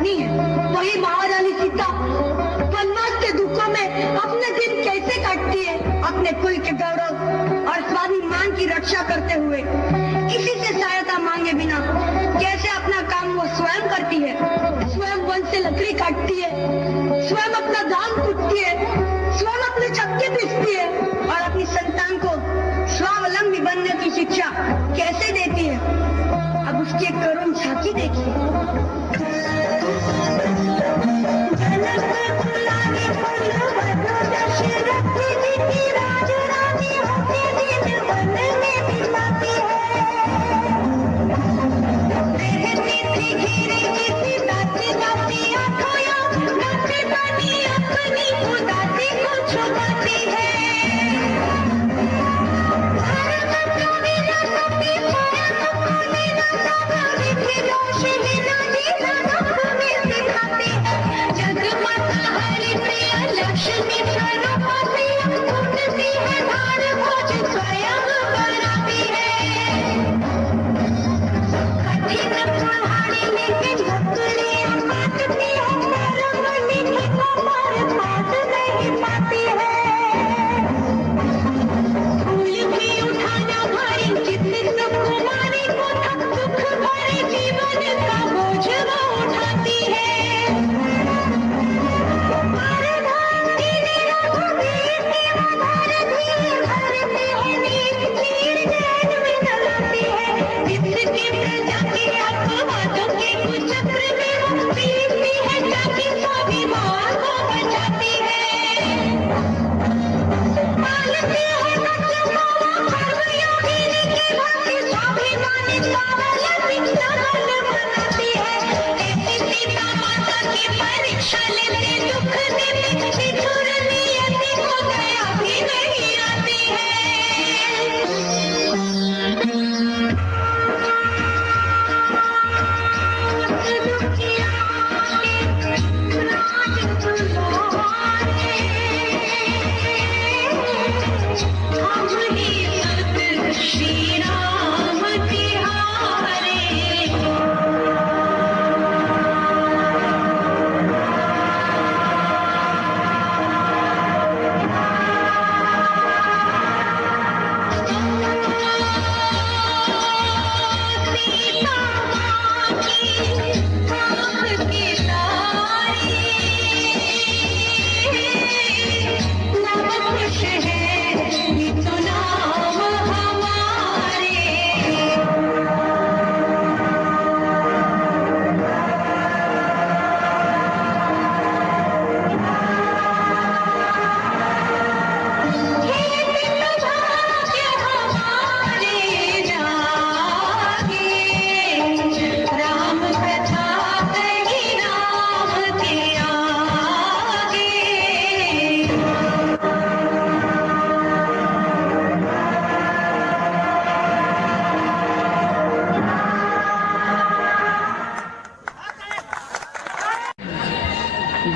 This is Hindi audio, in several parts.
पत्नी है, वही महारानी सीता वनवास के दुखों में अपने दिन कैसे काटती है, अपने कुल के गौरव और स्वाभिमान की रक्षा करते हुए, किसी से सहायता मांगे बिना कैसे अपना काम वो स्वयं करती है। स्वयं वन से लकड़ी काटती है, स्वयं अपना धान कूटती है, स्वयं अपने चक्के पीसती है और अपनी संतान को स्वावलंबी बनने की शिक्षा कैसे देती है। अब उसकी एक करुण झांकी देखिए।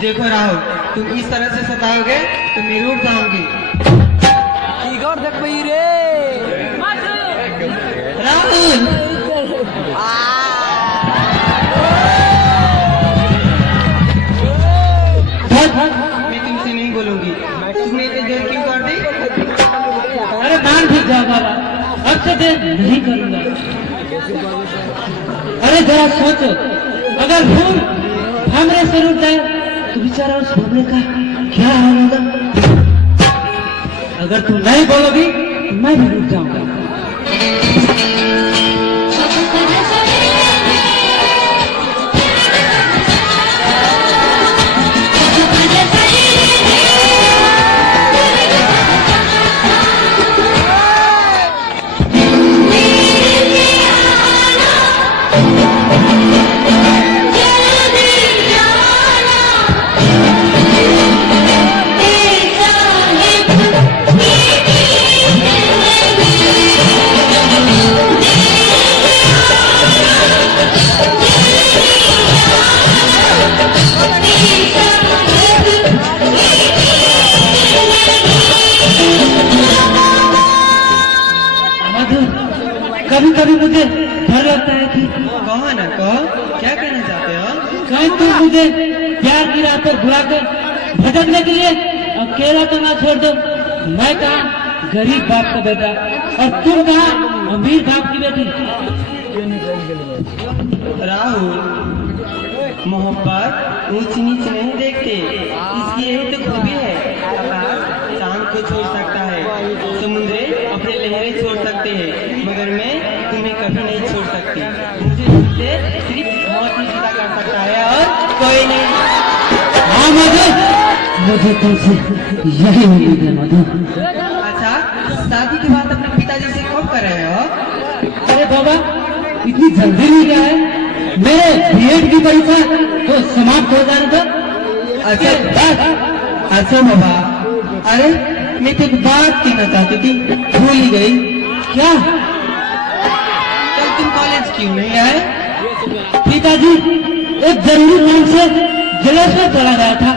देखो राहुल, तुम इस तरह से सताओगे तो मैं रूठ जाऊंगी। देख भाई रे राहुल, मैं तुमसे नहीं बोलूंगी। तुमने इसे जेल क्यों कर दी? अरे मान ठीक जाओ बाबा, अब से देर नहीं करूंगा। अरे जरा सोचो, अगर भूल हमरे से रुक जाए तो बेचारा उस भूमरे का क्या हाल होगा। अगर तुम नहीं बोलोगी तो मैं भी रुक जाऊंगा। कभी कभी मुझे डर लगता है कि कहो ना, कहो क्या कहना चाहते हो? कह आज तू मुझे प्यार की राह पर बुलाकर भटकने के लिए अकेला तो ना छोड़ दो। मैं कहा गरीब बाप का बेटा और तुम कहा अमीर बाप की बेटी। राहुल, मोहब्बत ऊंच नीच नहीं देखते, इसकी यही तो खूबी है। आकाश चांद को छोड़ सकता है, समुद्र अपने लहरें छोड़ सकते हैं, मगर मैं तुम्हें कभी नहीं छोड़ सकती। मुझे तुमसे सिर्फ मौत ही जुदा कर सकता है और कोई नहीं। हाँ मधु, मुझे तुमसे यही उम्मीद है मधु। अच्छा, शादी की बात अपने पिताजी से कब कर रहे हो? अरे बाबा, इतनी जल्दी नहीं क्या है? मेरे बीएड की परीक्षा तो समाप्त हो जाने दो। अच्छा बाबा, अरे मैं तो एक बात कहना चाहती थी, भूल ही गई। क्या? कल तुम कॉलेज क्यों नहीं आए? पिताजी एक जरूरी काम से जलेश्वर चला गया था,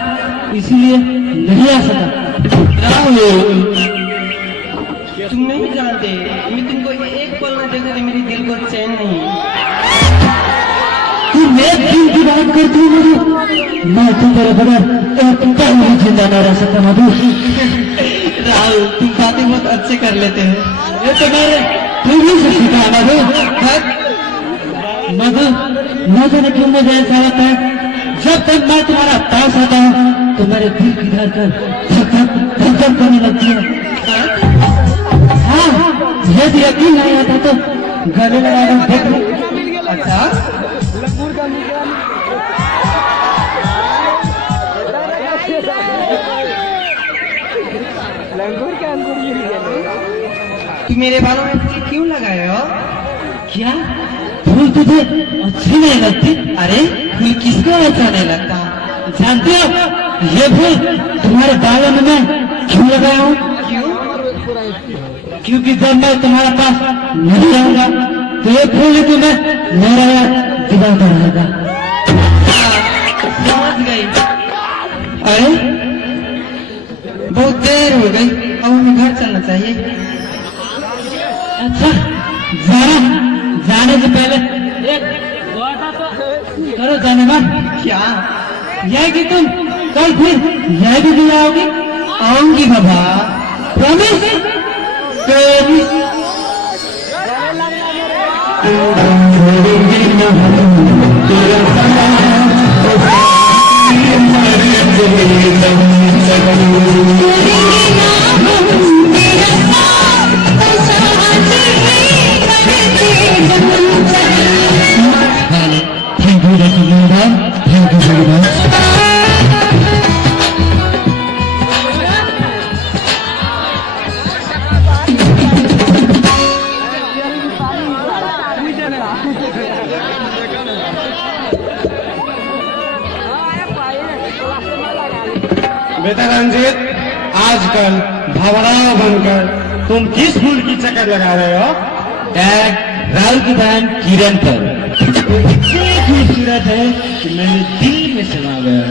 इसीलिए नहीं आ सका। राहुल, तुम नहीं जानते, मैं तुमको एक पल न देखो तो मेरे दिल को चैन नहीं। तुम एक दिन की बात करती हो मधु, मैं तुम्हारे बगैर एक पल भी जिंदा न रह सकता मधु। राहुल, तुम बातें बहुत अच्छे कर लेते हैं। ये तो मेरे तुम्ही से सीखा है मधु। मधु, न जाने क्यों मुझे ऐसा लगता है जब तक मैं तुम्हारा पास आता हूँ तो मेरे दिल की धड़कन धक धक करने लगती है। हाँ, यदि यकीन नहीं आता तो गले लगा देख लो। अच्छा, तुम मेरे बालों में फूल क्यों लगाए हो? क्या फूल तुझे अच्छी नहीं लगती? अरे फूल किसको अच्छा नहीं लगता? जानते हो ये फूल तुम्हारे बालों में मैं क्यों लगाया हूँ? क्यों? क्योंकि जब मैं तुम्हारे पास नहीं आऊंगा तो ये फूल ही तुम्हें मेरा याद दिलाता रहेगा। समझ गई। अरे बहुत देर हो गई, अब हमें घर चलना चाहिए। अच्छा, जाने से पहले एक वादा तो करो जाने मन। क्या? यह कि तुम कल फिर यह भी दिया आओगी? आऊंगी बाबा, promise? Thank you very much. बेटा रंजीत, आजकल भवराव बनकर तुम किस फूल की चक्कर लगा रहे हो? डैड, राहुल की बहन किरण पर इतनी खूबसूरत है कि मेरे दिल में समा गया।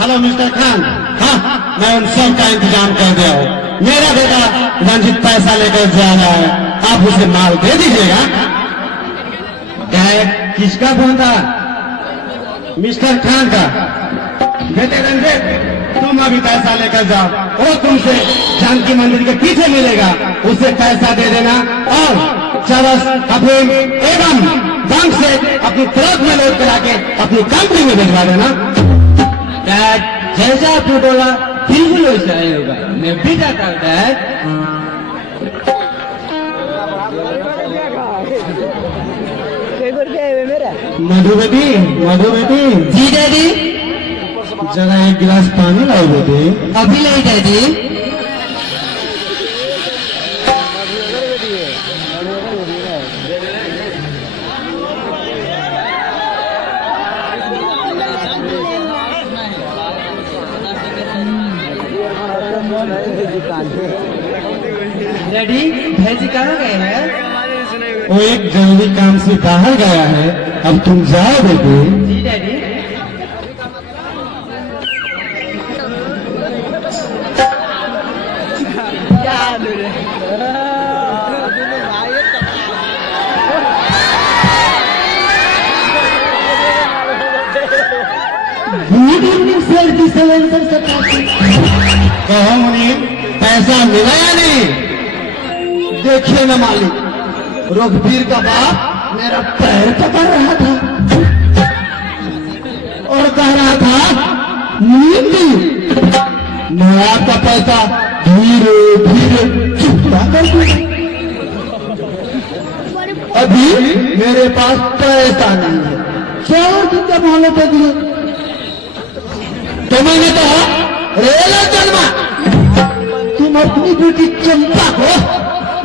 Hello mister Khan. हाँ, मैं उन सब का इंतजाम कर दिया हूँ। मेरा बेटा रंजीत पैसा लेकर जा रहा है, आप उसे माल दे दीजिएगा। डैड, किसका फोन था? मिस्टर खान का। बेटे रंजीत, तुम अभी पैसा लेकर जाओ, वो तुमसे जानकी मंदिर के पीछे मिलेगा, उसे पैसा दे देना और चरस, अफीम एवं बैंक से अपनी तरफ में लोड करा के अपनी कंपनी में भिजवा देना। डैड, जैसा आपने बोला बिल्कुल वैसा ही होगा, मैं भी जाता हूँ डैड। मधु बेटी। जी डैडी। जरा एक गिलास पानी लाओ बेटी। अभी नहीं डैडी। डैडी, भैजी कहाँ गए हैं? वो एक जरूरी काम से बाहर गया है, अब तुम जाओ बेटे। जी daddy. Good evening sir, this silencer sir. कहो मुनीम, पैसा मिला या नहीं? देखिए न मालिक, रघुवीर का बाप मेरा पैर पकड़ रहा था और कह रहा था मुनीम जी, मैं आपका पैसा धीरे धीरे चुकता कर दूंगा। अभी मेरे पास पैसा नहीं है, 4 दिन का मोहलत दे दिया। तो मैंने कहा रेला जन्मा, तुम अपनी बेटी चंपा को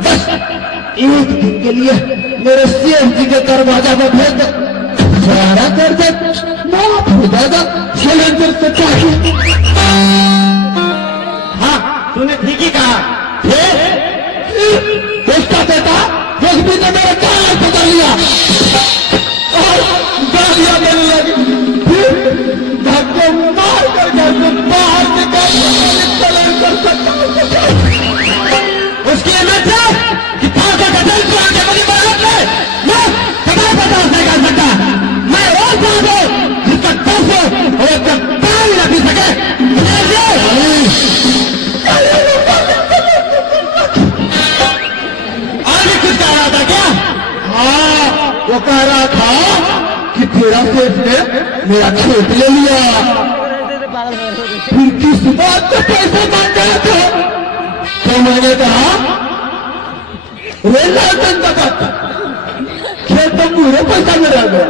बस 1 दिन के लिए मेरे सेठ जी के दरवाजा पर भेज दो, सारा कर्ज माफ हो जाएगा। सिलेंडर से चाहिए। हाँ, तूने ठीक ही कहा। उसका बेटा रघुवीर ने मेरा कान पकड़ लिया और गालियां देने लगी। फिर धक्के मार कर घर से बाहर निकाल उसकी हिम्मत है कि 500 का दिल को आगे बड़ी बात है। मैं कभी बर्दाश्त नहीं कर सकता। मैं और बात हूँ जिसका 200 और एक पानी न पी सके। और भी कुछ कह रहा था क्या? हाँ, वो कह रहा था कि तेरा सेठ ने मेरा खेत ले लिया, फिर किस बात का पैसा मांग रहे थे? तो मैंने कहा रेला जनता खेत तो पूरे पैसा में रह गया,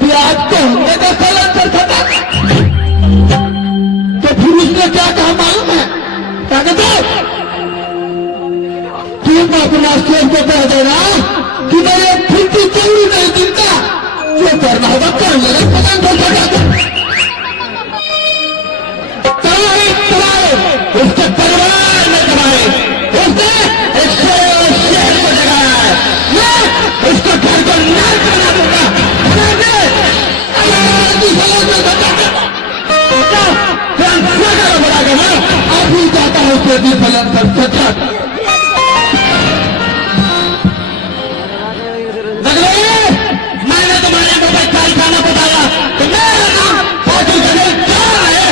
ब्याज तो हमने का सलेंसर था। तो फिर उसने क्या कहा मालूम है? क्या कहते तुम अपना शेर को कह देना कि मेरे फिरती चोरी नहीं गिरता, जो करना होगा कर लेगा, उसके परिवार में कमाए, उसने एक शेर को जगाया है। मैं उसको घर को नर्क बना दूंगा। अभी जाता हूँ सेठी सलेंसर सचक। मैंने तुम्हारे को कारखाना बताया तो मेरा नाम फाजिल गजल क्या है?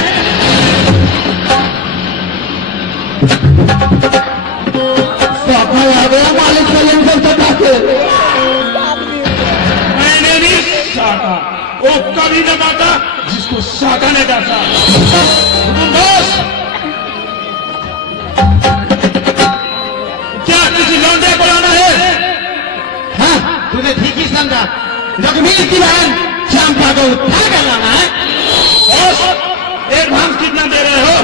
साका आ गया मालिक सलेंसर सटा के। मैंने नहीं साका, वो कभी न डांटा जिसको साका ने डांटा। हुकुम बॉस, क्या किसी लौंडे को लाना है? हाँ, तूने ठीक ही समझा। रघुवीर की बहन चंपा को उठा कर लाना है। बॉस, एडवांस कितना दे रहे हो?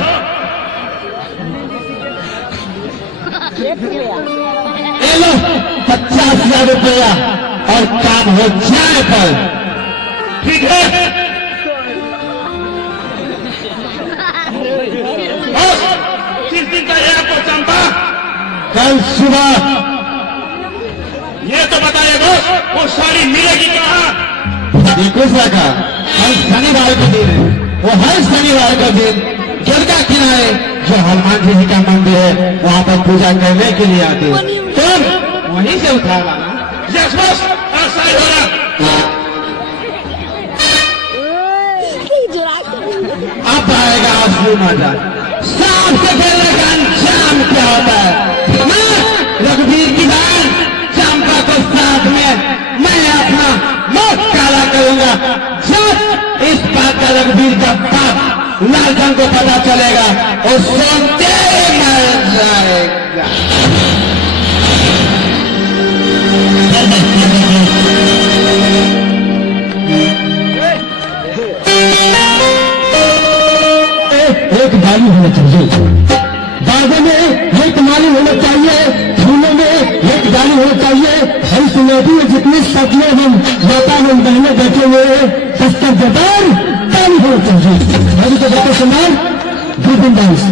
ले लो 50,000 रुपया और काम हो जाने पर। ठीक है बॉस, किस दिन का है आपको चंपा? कल सुबह। ये तो बताइए बॉस, वो साड़ी मिलेगी कहाँ? देखो साका, हर शनिवार के दिन है, वो हर शनिवार का दिन गंगा किनारे जो हनुमान जी का मंदिर है वहाँ पर पूजा करने के लिए आते हैं। तुम वहीं से उठा लाना। यस बॉस, ऐसा ही हो रहा। अब आएगा असली मजा। सांप से खेलने का अंजाम क्या होता है? मैं रघुवीर की बहन चंपा को साथ में मैं अपना मुख काला करूंगा। जब इस बात का रघुवीर का बाप लालचन को पता चलेगा और सुनते मर जाएगा। एक गाड़ी होना चाहिए, बागों में एक माली होना चाहिए, फूलों में एक डाली होना चाहिए। हम सुनौती में जितने सपने हम माता हम बहने बैठे हुए हैं, सबका जबान डाली होना चाहिए। अभी तो बता समान गुड डांस।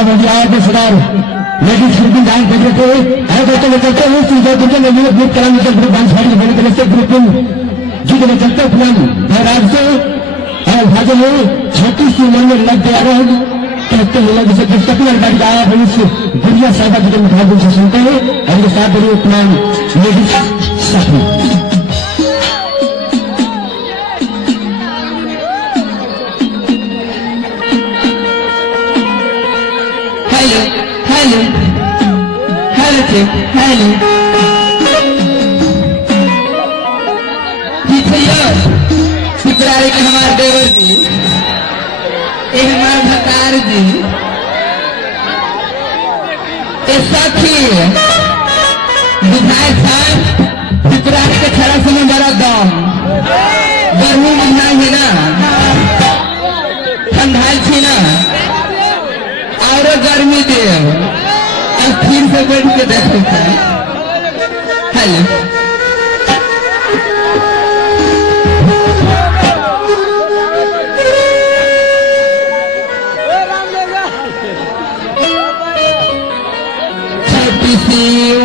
सरदार बंदियार के सरदार लेकिन फिर जान कर रहे थे ऐसे तो चलते हैं सीधा दुनिया में न्यूज ग्रुप कला मित्र ग्रुप डांस पार्टी बने तरह से ग्रुप जी के चलते फिल्म महाराज से और भाजपा में 36 उम्र में लग गया रहे कहते हैं लोग इसे पुस्तक में लग गया है इस दुनिया साहबा जी के मुखाबिल से सुनते हैं और इनके साथ बड़ी उपनाम लेडीज साथी hello hello hello hello Piprari के हमारे देवर जी एक हमारे भतार जी एक साथी विधायक साहब पिपरारी के छड़ा समय बड़ा दम गर्मी महीना है ना ठंडाई थी ना और गर्मी दे फिर से बैठ के देखो हेलो छोटी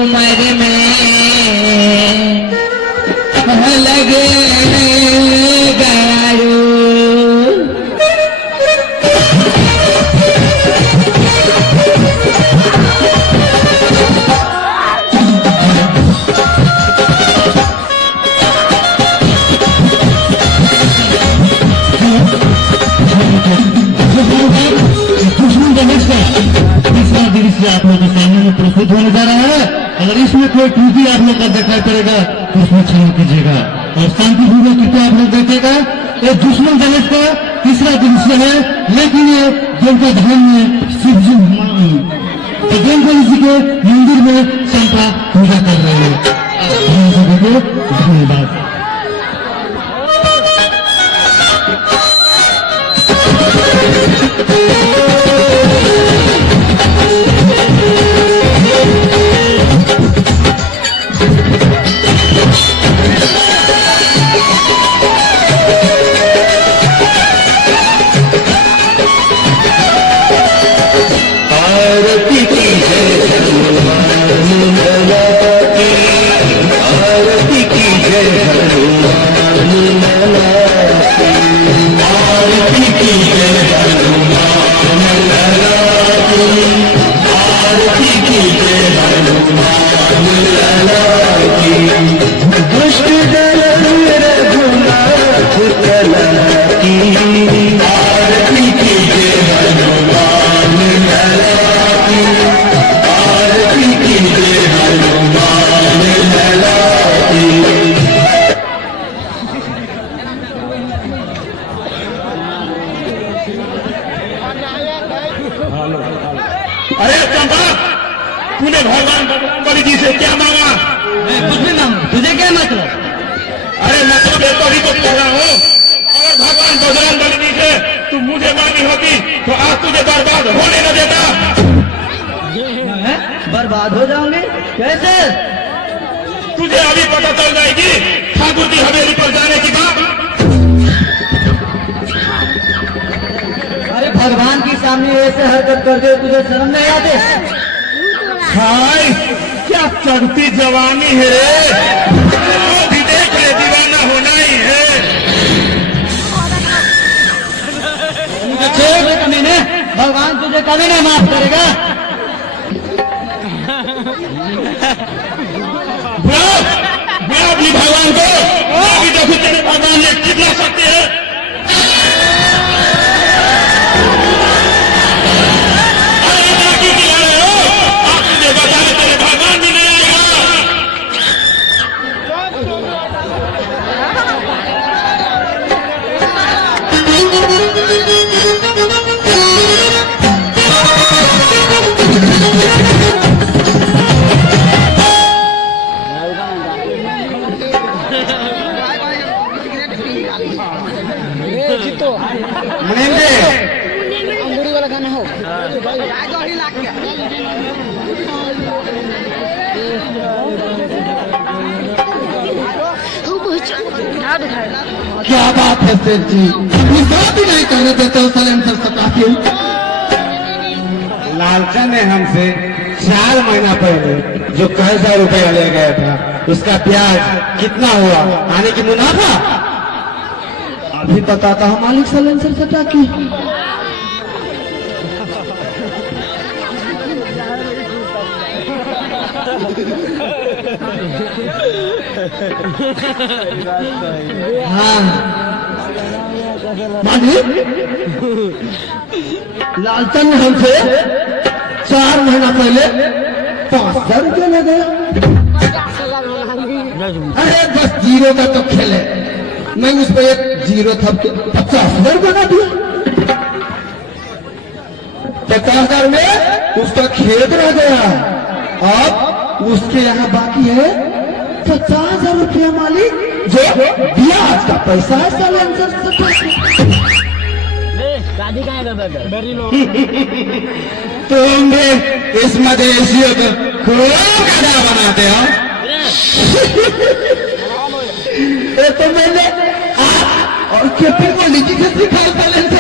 उम्र में लगे गारू आप लोग के सामने में प्रस्तुत होने जा रहा है। अगर इसमें कोई त्रुटि आप लोग का दिखाई पड़ेगा तो उसमें क्षमा कीजिएगा और शांतिपूर्वक कृपया आप लोग देखेगा। ये दुश्मन गणेश का तीसरा दृश्य है, लेकिन ये देवता धाम में शिव जी भगवान गणेश जी के मंदिर में चंपा पूजा कर रहे हैं। सभी को धन्यवाद। अरे चंपा, तूने भगवान बलि जी से क्या मांगा? मैं कुछ भी मांगू, तुझे क्या मतलब? अरे मतलब ये तो भी तो कह रहा हूँ, अगर भगवान बजरंग बलि जी से तू मुझे मांगी होती तो आज तुझे बर्बाद होने न देता। बर्बाद हो जाओगे कैसे? तुझे अभी पता चल जाएगी ठाकुर की हवेली पर जाने की बात। अरे भगवान की सामने ऐसे हरकत कर दे, तुझे शर्म नहीं आते? हाय, क्या चढ़ती जवानी है रे, भी देख ले, दीवाना होना ही है। मुझे छोड़ दे कमीने, भगवान तुझे कभी नहीं माफ करेगा। बुलाओ भी भगवान को, अभी देखो तेरे भगवान ने कितना शक्ति है। अंगूरी वाला गाना हो क्या बात है सेठ जी, निकाह भी नहीं करने देते हो साइलेंसर सटा के। हमसे 4 महीना पहले जो कर्जा रुपया ले गया था उसका ब्याज कितना हुआ आने की मुनाफा अभी बताता हूँ मालिक सलेंसर सटा की। हाँ मालिक लालचन ने हमसे 4 महीना पहले 5,000 रुपया ले गया। अरे बस जीरो का तो खेले, मैं उस पर एक जीरो थप के 50,000 बना दिया। 50,000 में उसका खेत रह गया, अब उसके यहाँ बाकी है 50,000 रुपया मालिक, जो ब्याज का पैसा है सालाना। तुम भी इस मदेशियों को खूब गधा बनाते हो। ये तो मैंने आप और खेती को लीची से सिखाया सालाना।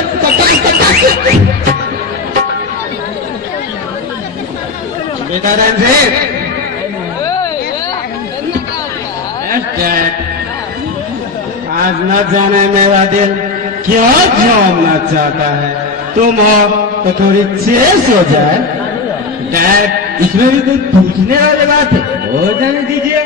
बेटा रंजीत, आज न जाने मेरा दिल क्यों झूमना चाहता है, तुम हो तो थोड़ी चेस हो जाए। डैड, इसमें भी कुछ पूछने वाली बात है, हो जाने दीजिए।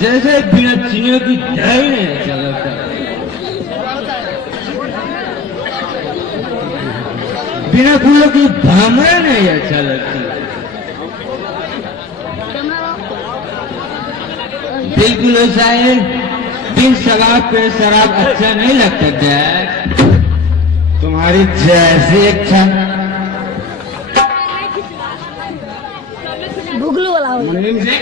जैसे बिना चीनियों की चाय नहीं अच्छा लगता, बिना फूलों की भामरा नहीं अच्छा लगती, बिल्कुल ऐसा है। बिन शराब पे शराब अच्छा नहीं लगता डैड। तुम्हारी जैसी इच्छा। भुगलू वाला मुनीम जी,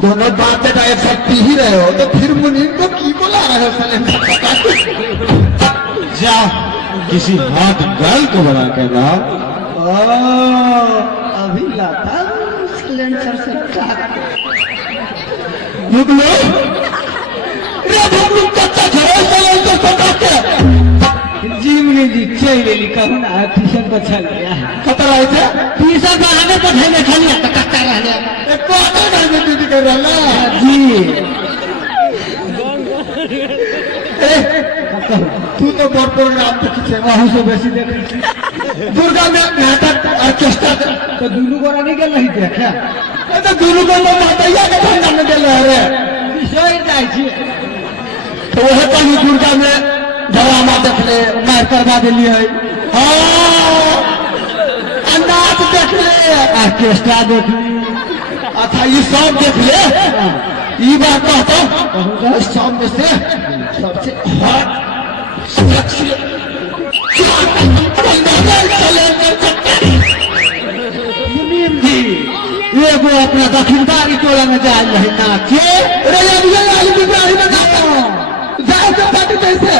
दोनों बातें तो एक साथ पी ही रहे हो, तो फिर मुनीम को की बुला रहे हो? जाओ किसी हॉट गर्ल को बुला के लाओ। अभी लाता सिलेंसर से भुगलू, रे भुगलू कच्चा घरों सिलेंसर से काटे। जी मुनीम जी, चाहिए लिखा हूँ ना, ट्यूशन को चल गया है। खतर आए थे ट्यूशन को हमें तो घर में खाली आता कट्टा रह गया। कौन घर में ड्यूटी कर रहा है जी? तू तो बहुत प्रोग्राम देखे, वहां से बेसी देखे। दुर्गा में नाटक ऑर्केस्ट्रा तो दुनू गोरा नहीं गल नहीं देखा, तो दुनू को मातैया के धंधा में गल रहे विषय जाए छी। तो वह कहीं दुर्गा में ड्रामा देख ले, मार करवा दिलिए, नाच देख ले, ऑर्केस्ट्रा देख ले, अच्छा ये सब देख ले। ये बात कहता हूँ, सब में से सबसे हॉट मुनीम जी, एगो अपना दक्षिणदारी टोला में जाए रहे नाचे, जाए तो बात कैसे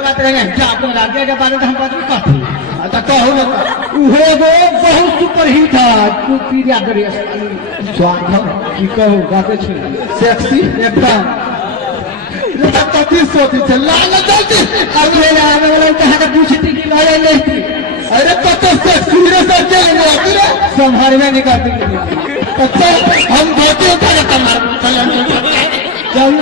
बात रहेंगे, जाको राज्य के बारे में हम बात कहते हैं। अच्छा कहो ना, उहे वो बहुत सुपर हिट है, तू पीरिया करिए स्वागत की कहो बातें छे सेक्सी एकदम। लेकिन कभी सोची चल लाल जल्दी अगले आने वाले कहां का दूसरी की लड़ाई नहीं थी। अरे पता सेक्सी रे सच्चे नहीं रे, संभाल में निकाल दी। अच्छा हम धोते उतारे तुम्हारे चलन चल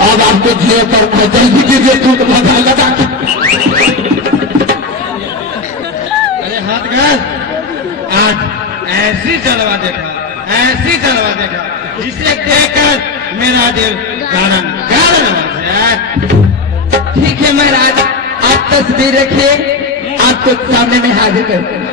अब आपको जियो पर जल्दी कीजिए तुम लगा के। अरे हाथ कर, आज ऐसी जलवा देखा, ऐसी जलवा देखा जिसे देखकर मेरा दिल गार्डन गार्डन हो गया। ठीक है महाराज, आप तस्वीर रखिए, आपको सामने में हाजिर कर।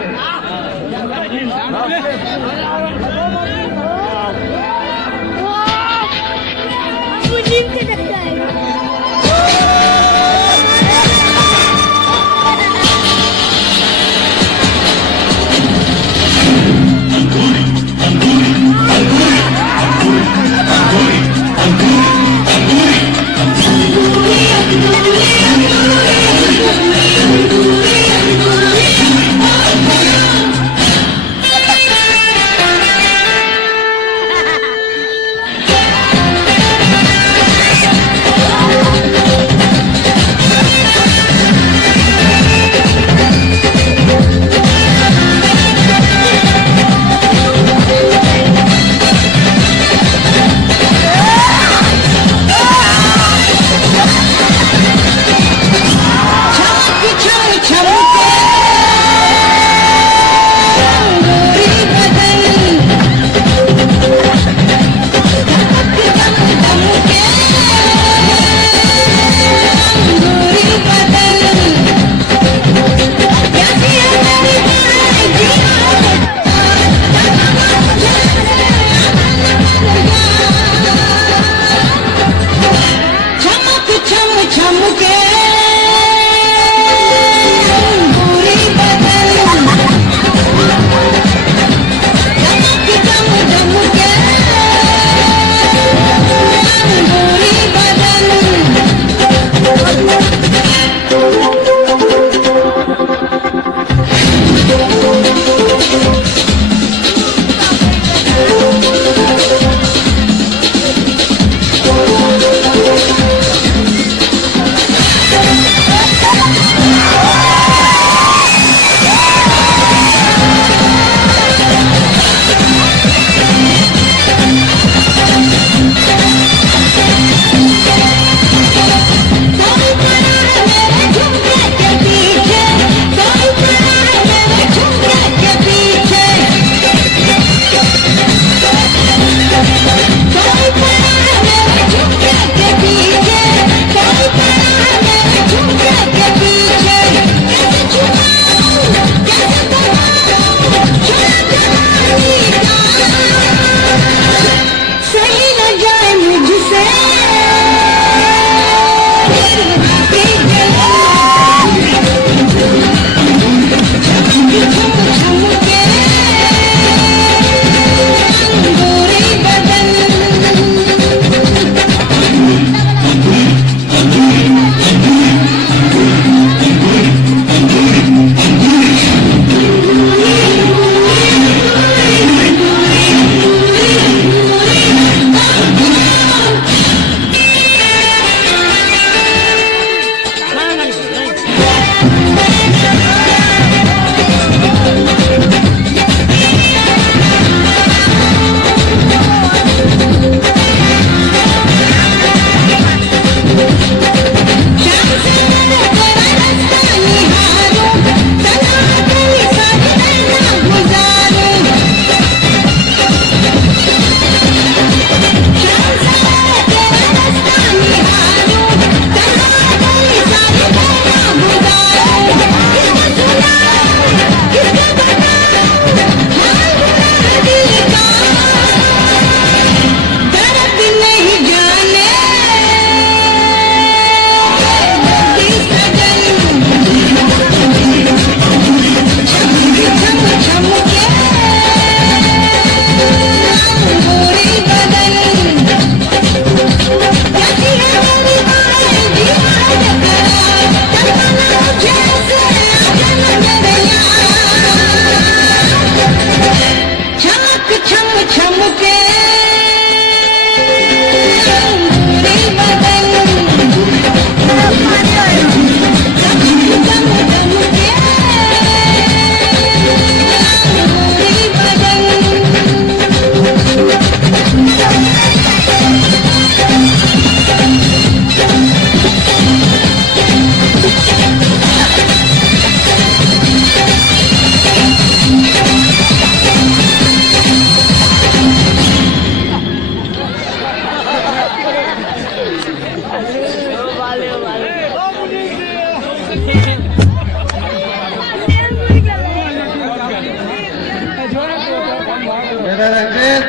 बेटा रंजीत,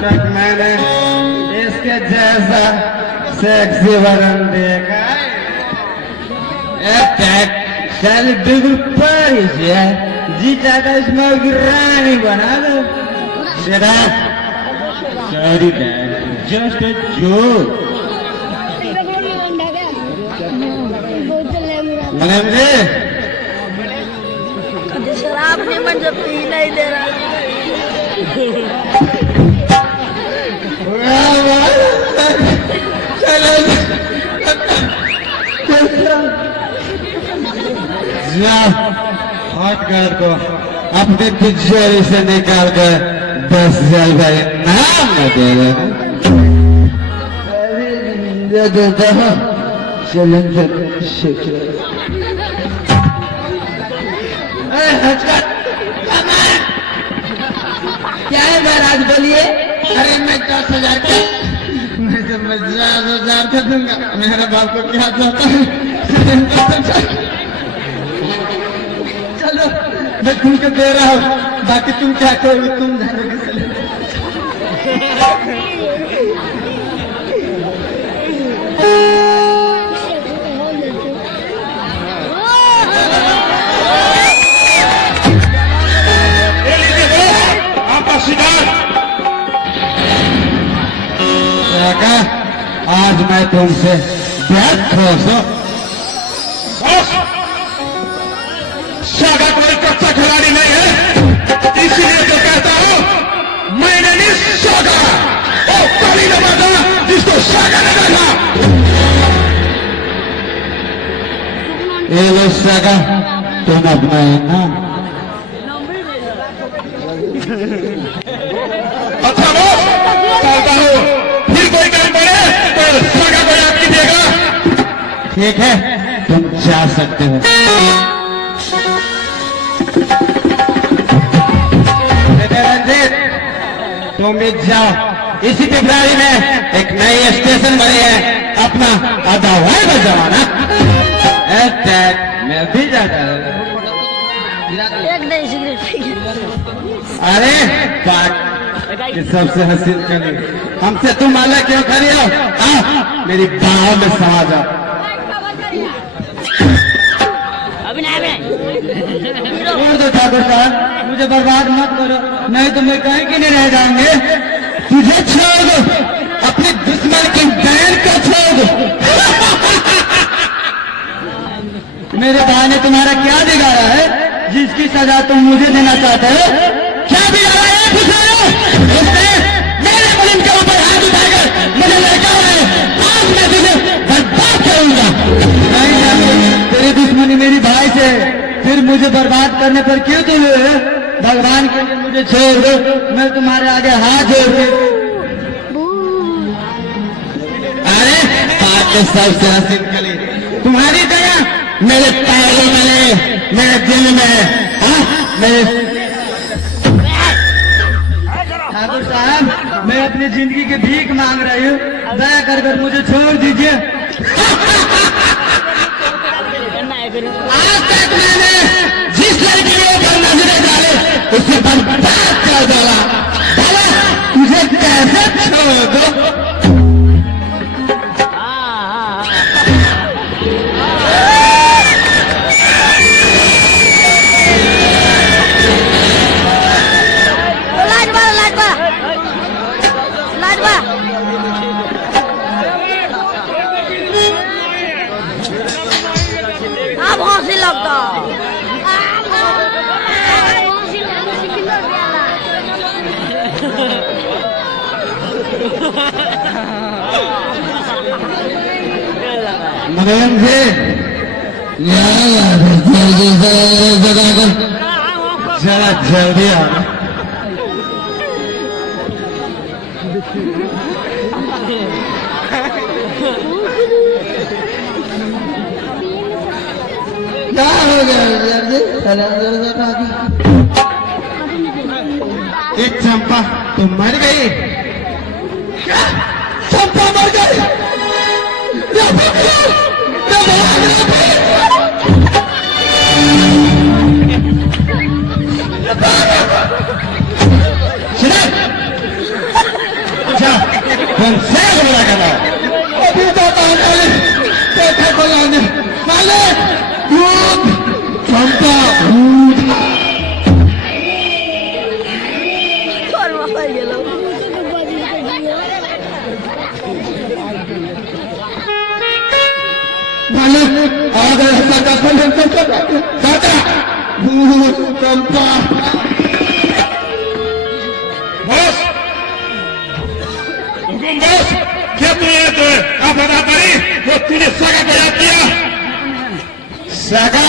तक मैंने इसके जैसा सेक्सी वरन देखा शायद बिल्कुल परिस है जी चाहता इसमें की रानी बना दो बेटा sorry dad just a joke मुझे शराब नहीं मन जब पी नहीं दे रहा चलो हॉट गर्ल को अपने तिजोरी से निकाल कर 10,000 का इनाम न दे देता हूँ सिलेंडर क्या है महाराज बोलिए। अरे मैं 10,000 का मैं तो 50,000 का दूंगा मेरा बाप को क्या चाहता है चलो मैं तुमको दे रहा हूँ बाकी तुम क्या करोगे तुम जानो आपका शिकार आज मैं तुमसे बहुत खुश हूँ शागा कोई कच्चा खिलाड़ी नहीं है इसीलिए तो कहता हूँ मैंने नहीं शागा वो ताली न बजा जिसको शागा ने देखा ये लो सगा तुम अपना इनाम अच्छा वो चलता हूँ फिर कोई काम पड़े तो शागा को याद कीजिएगा ठीक है तुम जा सकते हो रंजीत तुम भी जाओ इसी टिकरारी में एक नई स्टेशन बनी है अपना आधा वाई का जमाना मैं भी जाता हूँ एक नहीं सिगरेट अरे बात कि सबसे हसीन कली हमसे तुम अलग क्यों खड़ी हो मेरी बाहों में समा जाओ छोड़ दो ठाकुर साहब मुझे बर्बाद मत करो नहीं तो मैं कहीं की नहीं रह जाऊंगे तुझे छोड़ दो अपने दुश्मन की बहन को छोड़ दो मेरे भाई ने तुम्हारा क्या बिगाड़ा है जिसकी सजा तुम मुझे देना चाहते हो क्या बिगाड़ा है उसने मेरे मुलिम के ऊपर हाथ उठाकर मुझे लड़का है आज मैं तुझे बर्बाद करूंगा नहीं जानते तेरी दुश्मनी मेरी भाई से फिर मुझे बर्बाद करने पर क्यों तुम भगवान के लिए मुझे छोड़ दो मैं तुम्हारे आगे हाथ जोड़ के अरे बात तो सबसे हसीन कली तुम्हारी जगह मेरे पैरों में मेरे दिल में मेरे ठाकुर साहब मैं अपनी जिंदगी की भीख मांग रही हूँ दया कर मुझे छोड़ दीजिए आज तक मैंने जिस लड़की के ऊपर नजरें डाले उसे बर्बाद कर डाला भला तुझे कैसे छोड़ दो अब हंसी लगता मरियम जी जरा जल्दी आना क्या हो गया एक चंपा तुम मर गई क्या अच्छा कौन से बोला करना अभी तो देखा को लाने मालिक भूत चंपा भूत मालिक अगर ऐसा का संबंध तो दादा भूत चंपा बॉस हुकुम बॉस क्या तूने तो आप अदा करी वो तूने सगा को याद किया सगा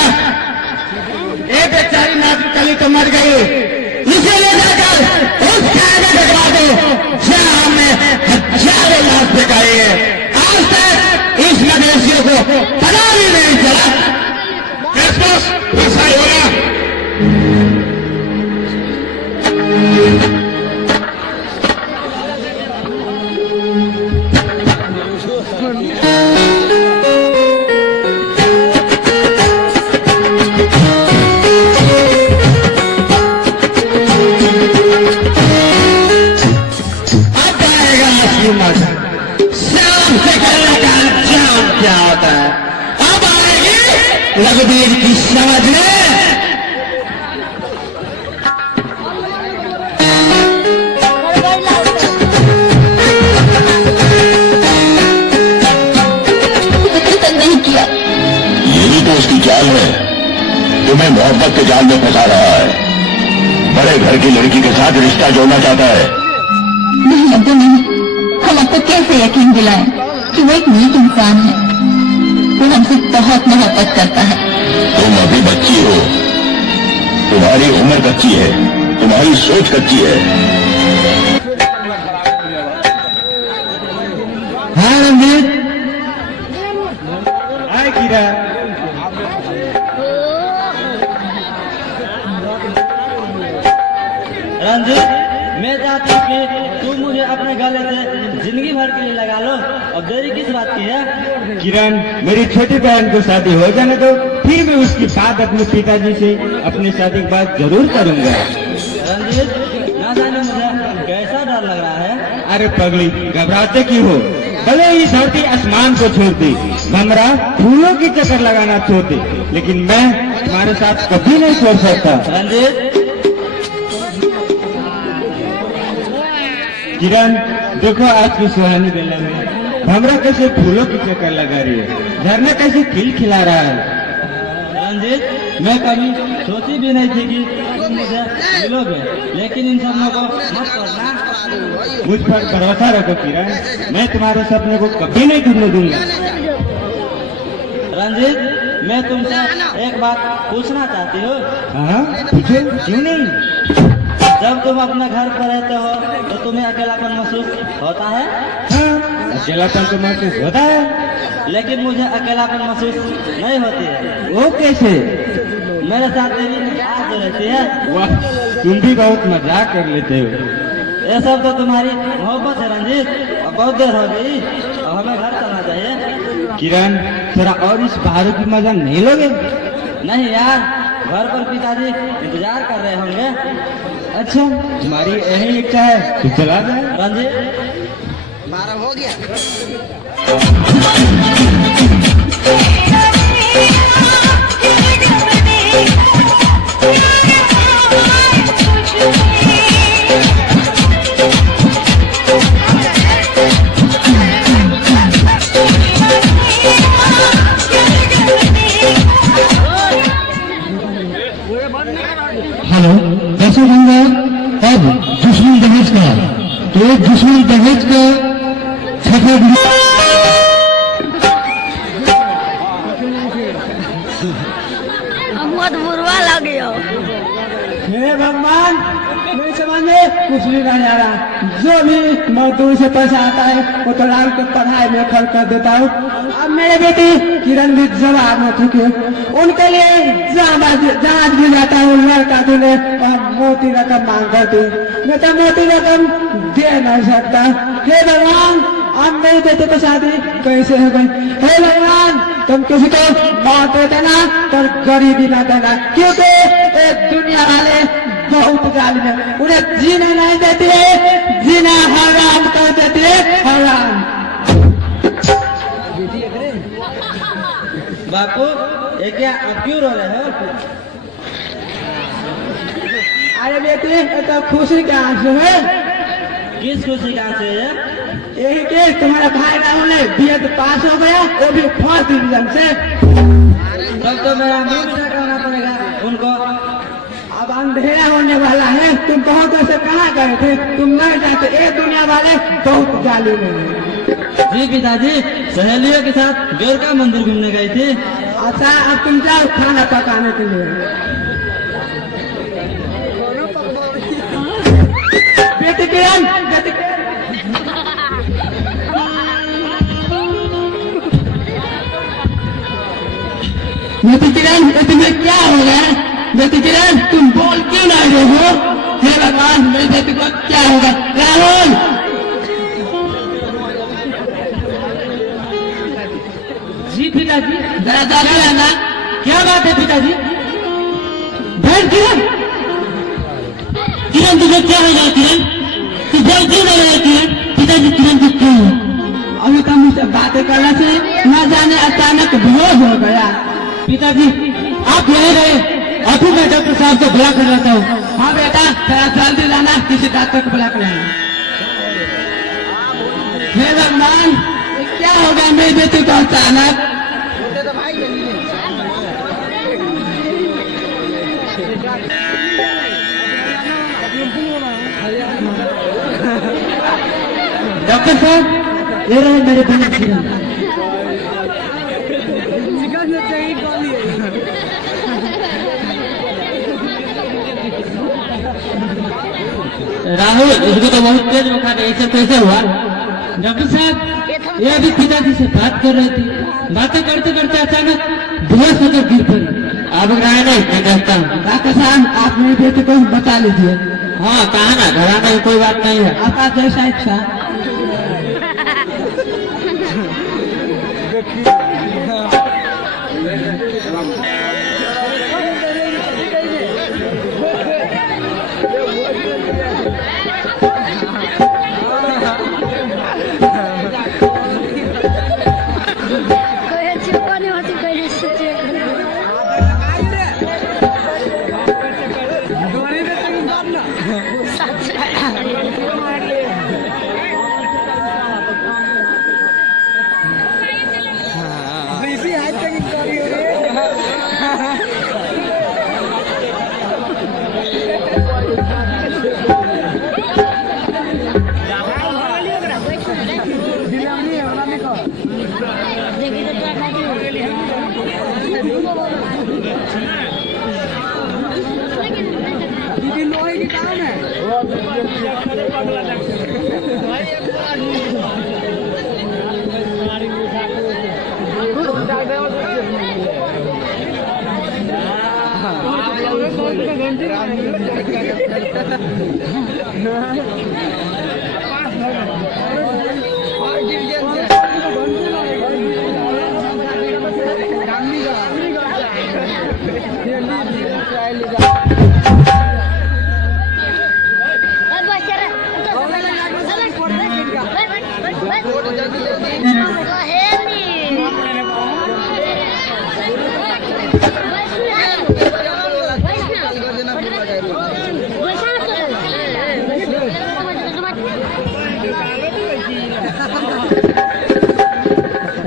ये बेचारी नाचकली तो मर गई इसे ले जाकर उस खाने भिजवा दो जहाँ हमने हजारों लाश फेंकाई है आज तक इस मवेशियों को पता भी नहीं चला यस बॉस ऐसा ही होगा अब आएगा असली मजा शाम से करने का अंजाम क्या होता है अब आएगी रघुवीर की समझ में नहीं किया। यही तो उसकी चाल है, तुम्हें मोहब्बत के जाल में फंसा रहा है। बड़े घर की लड़की के साथ रिश्ता जोड़ना चाहता है। नहीं अब्दुल नहीं, हम आपको कैसे यकीन दिलाएं कि वो एक नेक इंसान है। वो हमसे बहुत मोहब्बत करता है। तुम अभी बच्ची हो, तुम्हारी उम्र कच्ची है, तुम्हारी सोच कच्ची है। हाँ रणजीत हाय कीरा रंजीत, मैं चाहती हूँ कि तुम मुझे अपने गले से जिंदगी भर के लिए लगा लो। अब देरी किस बात की है? किरण, मेरी छोटी बहन को शादी हो जाने दो, फिर मैं उसकी बात अपने पिताजी से अपनी शादी की बात जरूर करूंगा। रंजीत, ना जाने मुझे कैसा डर लग रहा है। अरे पगली, घबराते क्यों हो? भले ही धरती आसमान को छोड़ दी, भमरा फूलों की चक्कर लगाना छोड़ दी, लेकिन मैं तुम्हारे साथ कभी नहीं छोड़ सकता। रंजीत, किरण, देखो आज की सुहानी बेला में भमरा कैसे फूलों की चक्कर लगा रही है, झरना कैसे खिल खिला रहा है। रंजीत, मैं कभी सोची भी नहीं थी कि तुम मुझे मिलोगे, लेकिन इन सपनों को मत करना। मुझ पर भरोसा रखो किरण, मैं तुम्हारे सपने को कभी नहीं टूटने दूंगा। रंजीत, मैं तुमसे एक बात पूछना चाहती हूँ। हाँ पूछो, क्यों नहीं। जब तुम अपने घर पर रहते हो तो तुम्हें अकेलापन महसूस होता है? हाँ, अकेलापन तो महसूस होता है, लेकिन मुझे अकेलापन महसूस नहीं होती है। वो कैसे? मेरे साथ तेरी याद रहती है। वाह, तुम भी बहुत मजाक कर लेते हो। ये सब तो तुम्हारी मोहब्बत है रंजीत। अब बहुत देर हो गई, अब हमें घर चलना चाहिए। किरण, थोड़ा और इस बहारों की मजा नहीं लोगे? नहीं यार, घर पर पिताजी इंतजार कर रहे होंगे। अच्छा, तुम्हारी यही इच्छा है तो चला जाए। रंजीत, हेलो, कैसे बन रहा अब दुश्मन दहेज का तो एक दुश्मन दहेज का छठा बहुत बुरवा लग गया। हे भगवान, नहीं समझ में कुछ भी नहीं आ रहा। जो भी मजदूर से पैसा आता है वो तो लाल के पढ़ाई में खर्च कर देता हूँ। अब मेरे बेटी किरण भी जवान हो चुकी है, उनके लिए जहाज भी जाता है लड़का दूल्हे और मोटी रकम मांग करती है। मैं तो मोटी रकम दे नहीं सकता। हे भगवान, अब मैं मेरे बेटे को शादी कैसे हो गई। हे भगवान, तुम किसी को मौत दे देना पर गरीबी ना देना, क्योंकि ये दुनिया वाले बहुत जालिम है, उन्हें जीना नहीं देते, जीना हराम कर देते, हराम। बापू ये क्या आप क्यों रो रहे हो? अरे बेटी, ये तो खुशी का आंसू है। किस खुशी का आंसू है? यही के तुम्हारा भाई राहुल है बीएड पास हो गया, वो भी फर्स्ट डिवीजन से। तब तो मेरा मुंह मीठा करना पड़ेगा उनको। अब अंधेरा होने वाला है, तुम बहुत ऐसे कहाँ गए थे, तुम नहीं जाते, ये दुनिया वाले बहुत जालिम है। जी पिताजी, सहेलियों के साथ द्वारका मंदिर घूमने गए थे। अच्छा, अब तुम जाओ खाना पकाने के लिए। बेटी किरण, बेटी किरण, बेटी किरण, तुम्हें क्या हो गया? बेटी किरण, तुम बोल क्यों नहीं रहे हो? हे भगवान, मेरी बेटी को क्या होगा? राहुल, जी पिताजी। जरा जाके लाना। क्या बात है पिताजी? बहन किरण, किरण तुझे क्या हो गया? किरण तू बोल क्यों नहीं रहा? किरण पिताजी, किरण को क्यों? अभी तो मुझसे बातें करने से न जाने अचानक बेहोश हो गया। पिताजी आप यही रहे, अभी मैं डॉक्टर साहब को बुला कर लाता हूँ। हाँ बेटा, थोड़ा जल्दी लाना, किसी डॉक्टर को बुला कर लाना। हे भगवान, ये क्या हो गया मेरी बेटी को अचानक? डॉक्टर साहब, ये रहे मेरे बहन किरण। राहुल, इसको तो बहुत तेज बुखार है, ऐसे कैसे हुआ? डॉक्टर साहब, ये अभी पिताजी से बात कर रही थी, बातें करते करते अचानक बेहोश होकर गिर पड़ी। अब रहा नहीं, मैं कहता हूँ। डॉक्टर साहब, आप मेरी बेटी को बता लीजिए। हाँ कहा ना, घबराने में कोई बात नहीं है। आपका जैसा इच्छा।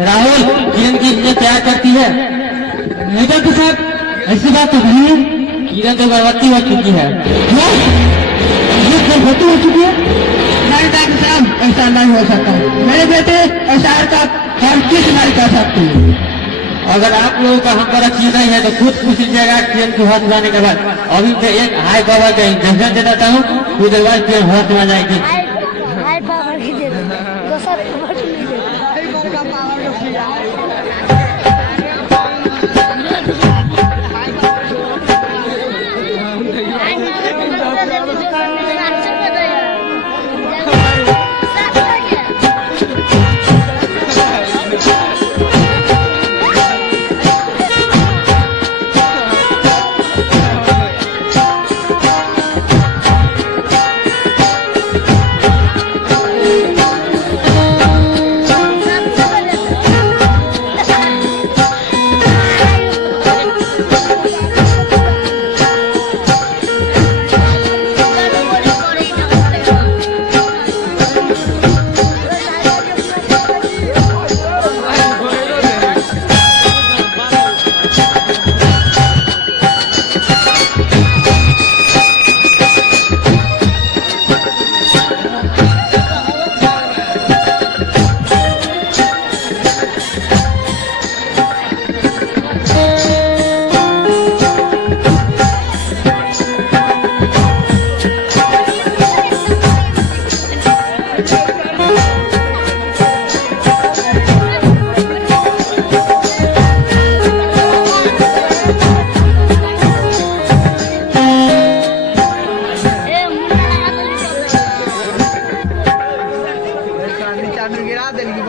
राहुल, किरण की इज्जत क्या करती है? नहीं डॉक्टर साहब, ऐसी बात तो नहीं है। किरण तो गर्भवती हो चुकी है। गर्भवती हो चुकी है? नहीं डॉक्टर साहब, ऐसा नहीं हो सकता। मेरे बेटे ऐसा हर किस नहीं कर सकती। अगर आप लोगों का हम पर अच्छी नहीं है तो खुद पूछ लीजिएगा किरण की होश में आने के बाद। अभी मैं एक हाई पावर का इंजेक्शन दे देता हूँ, कुछ देर बाद किरण होश में आ जाएगी। हाई पावर की दे दो, दूसरा पावर नहीं दे दो।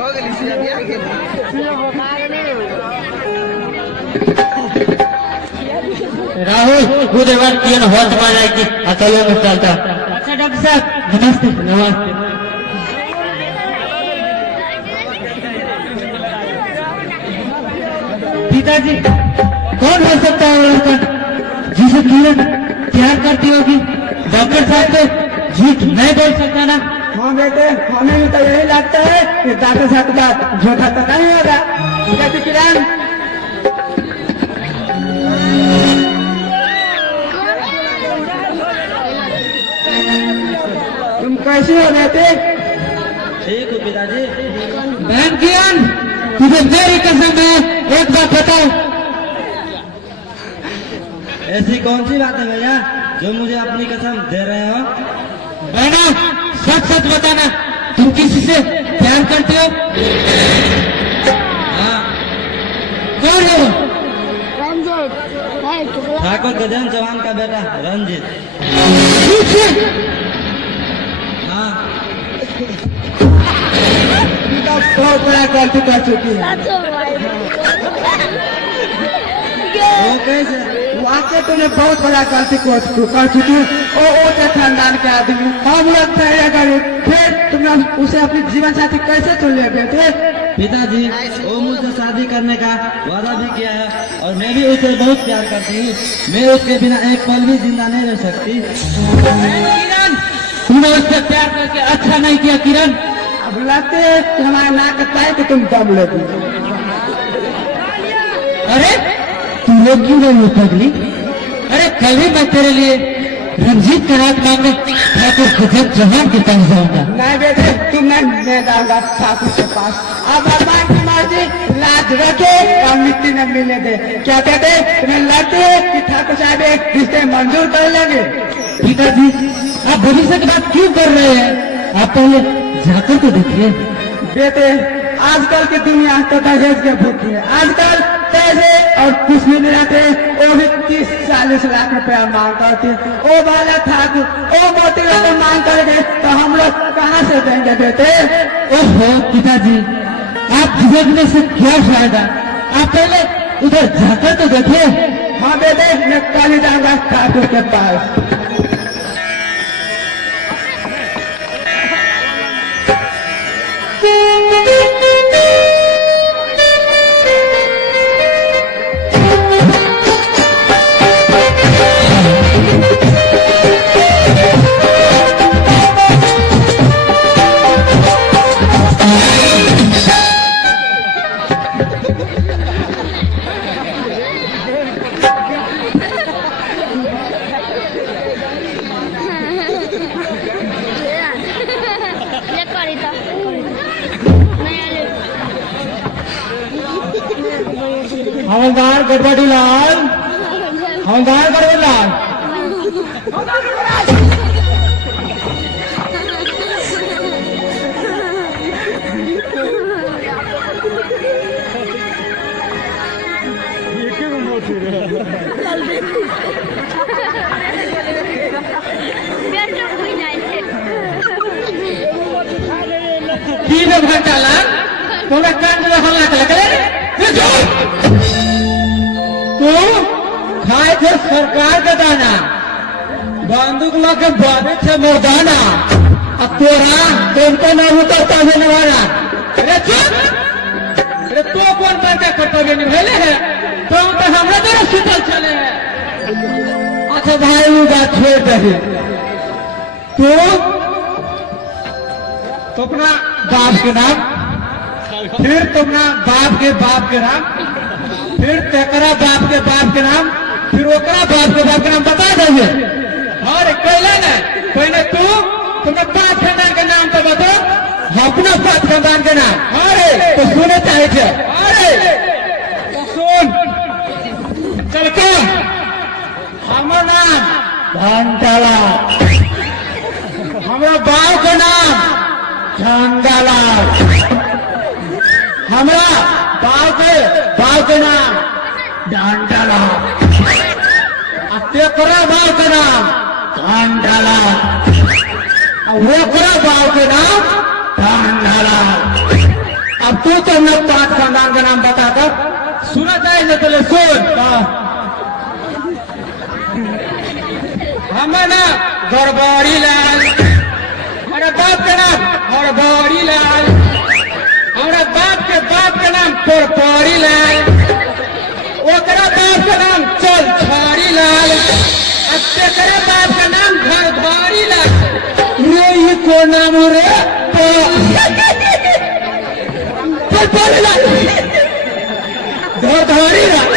राहुल खुद एक बार तीन होश में जाएगी अकेले में चलता। अच्छा डॉक्टर साहब नमस्ते। नमस्ते। पिताजी कौन हो सकता है लड़का जिसे किरण प्यार करती होगी? डॉक्टर साहब तो झूठ नहीं बोल सकता ना। हाँ बेटे, हमें भी तो यही लगता है कि डॉक्टर साहब का झूठा तो नहीं होगा। कैसे किरण? तुम कैसे हो बेटे? ठीक हो पिताजी। बहन किरण तुझे मेरी कसम है एक बात बताओ। ऐसी कौन सी बात है भैया जो मुझे अपनी कसम दे रहे हो? बहना सच सच बताना, तुम किसी से प्यार करते हो? हाँ। कौन है वो? रंजित है टुकड़ा ठाकुर गजान चौहान का बेटा रंजित। किससे? हाँ। बहुत बड़ा गलती कर चुकी है। साचो भाई वो कैसे? वाकई तुमने बहुत बड़ा गलती कर चुकी है। ओ तो खानदान के आदमी हम लोग तैयार करें, फिर तुमने उसे अपनी जीवन साथी कैसे चुन लिया बेटे? पिताजी वो मुझसे शादी करने का वादा भी किया है और मैं भी उसे बहुत प्यार करती हूँ। मैं उसके बिना एक पल भी जिंदा नहीं रह सकती। किरण तूने उससे प्यार करके अच्छा नहीं किया किरण। अब लगते है कि हमारा नाक कटाए कि तुम दम लोगी। अरे तू लोग क्यों नहीं हो पगली? अरे कल ही मैं तेरे लिए रंजीत का हाथ मांगने ठाकुर गजन चौहान के पास जाऊंगा। नहीं बेटे, तुम नहीं, मैं जाऊंगा ठाकुर के पास। अब भगवान की मर्जी, लाज रखे और मिट्टी न मिलने दे। क्या कहते तुम्हें लगती है कि ठाकुर साहब एक रिश्ते मंजूर कर लेंगे? पिताजी आप भविष्य की बात क्यों कर रहे हैं? आप पहले जाकर तो देखिए। बेटे आजकल की दुनिया तो दहेज के भूखी है। आजकल पैसे और कुछ भी नहीं रहते, वो भी 30-40 लाख रुपया मांग करते। ओ वाला ठाकुर ओ मोटी रकम मांग करेंगे तो हम लोग कहाँ से देंगे बेटे? ओहो पिताजी आप झिझकने से क्या फायदा? आप पहले उधर जाकर तो देखिए। हाँ बेटे, मैं कल ही जाऊंगा ठाकुर के पास। ले करी था नहीं आले हवलदार गड़बड़ी लाल, हवलदार गड़बड़ी लाल। बेटा कोई नहीं तीन घंटा लाल तुम्हें कान में हल्ला कर लगे तू खाए थे सरकार का दाना, बंदूक लगे बाबे थे मैदाना, अब तोरा तुमको न उतरता है नवारा। अरे चुप, अरे तो कौन बड़का कर्तव्य निभाले है? तो हमरा तरह सुतल चले है। अच्छा भाई वो बात छोड़ दे, तू तो अपना बाप के नाम, फिर तुमना बाप के नाम, फिर तेकरा बाप के नाम, फिर ओकरा बाप के नाम बता देंगे। और कैला ना पहले तू तुम्हें पांच खानदान के नाम तो बताओ, अपना पांच खानदान के नाम। अरे तो सुने चाहे थे? अरे सुन चल के हमारा नाम घंटाला, हमारा बाप का नाम झंडाला, हमारा बाप के नाम डांडाला, तेकरा बाप के नाम डांडाला, वो बाप के नाम डांडाला, अब तू तो मैं 5 खानदान का नाम बताता सुना जाए ना चले सुन हमें ना गड़बड़ी लाल हमारे बाप का नाम गड़बड़ी लाल हमारे बाप के नाम पोरपोरी लाल ओकरा बाप का नाम चल छाड़ी लाल अब तेरा बाप का नाम घरधारी लाल ये को नाम हो रे पोरपोरी लाल घरधारी लाल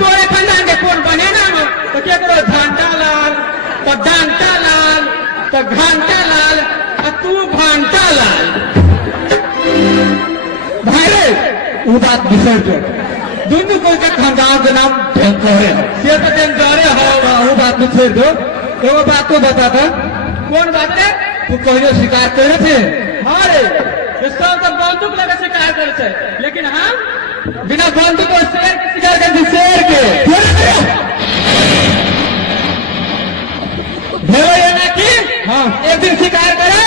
तोरे खानदान के कौन बने नाम तो क्या करो घंटा लाल तो डांटा लाल तो घंटा लाल और तू घंटा लाल भाई रे वो बात बिसर जो दोनों को के खानदान के नाम ढेंकोरे सिर्फ ढेंकोरे हो वो बात बिसर दो वो बात को बताता कौन बात है तू पहले शिकार करे थे हाँ रे इस सब तो बंदूक लगा शिकार करे थे लेकिन हम बिना बंदूक और शेर के शिकार करते शेर के भेड़ो ये ना कि हाँ एक दिन शिकार करे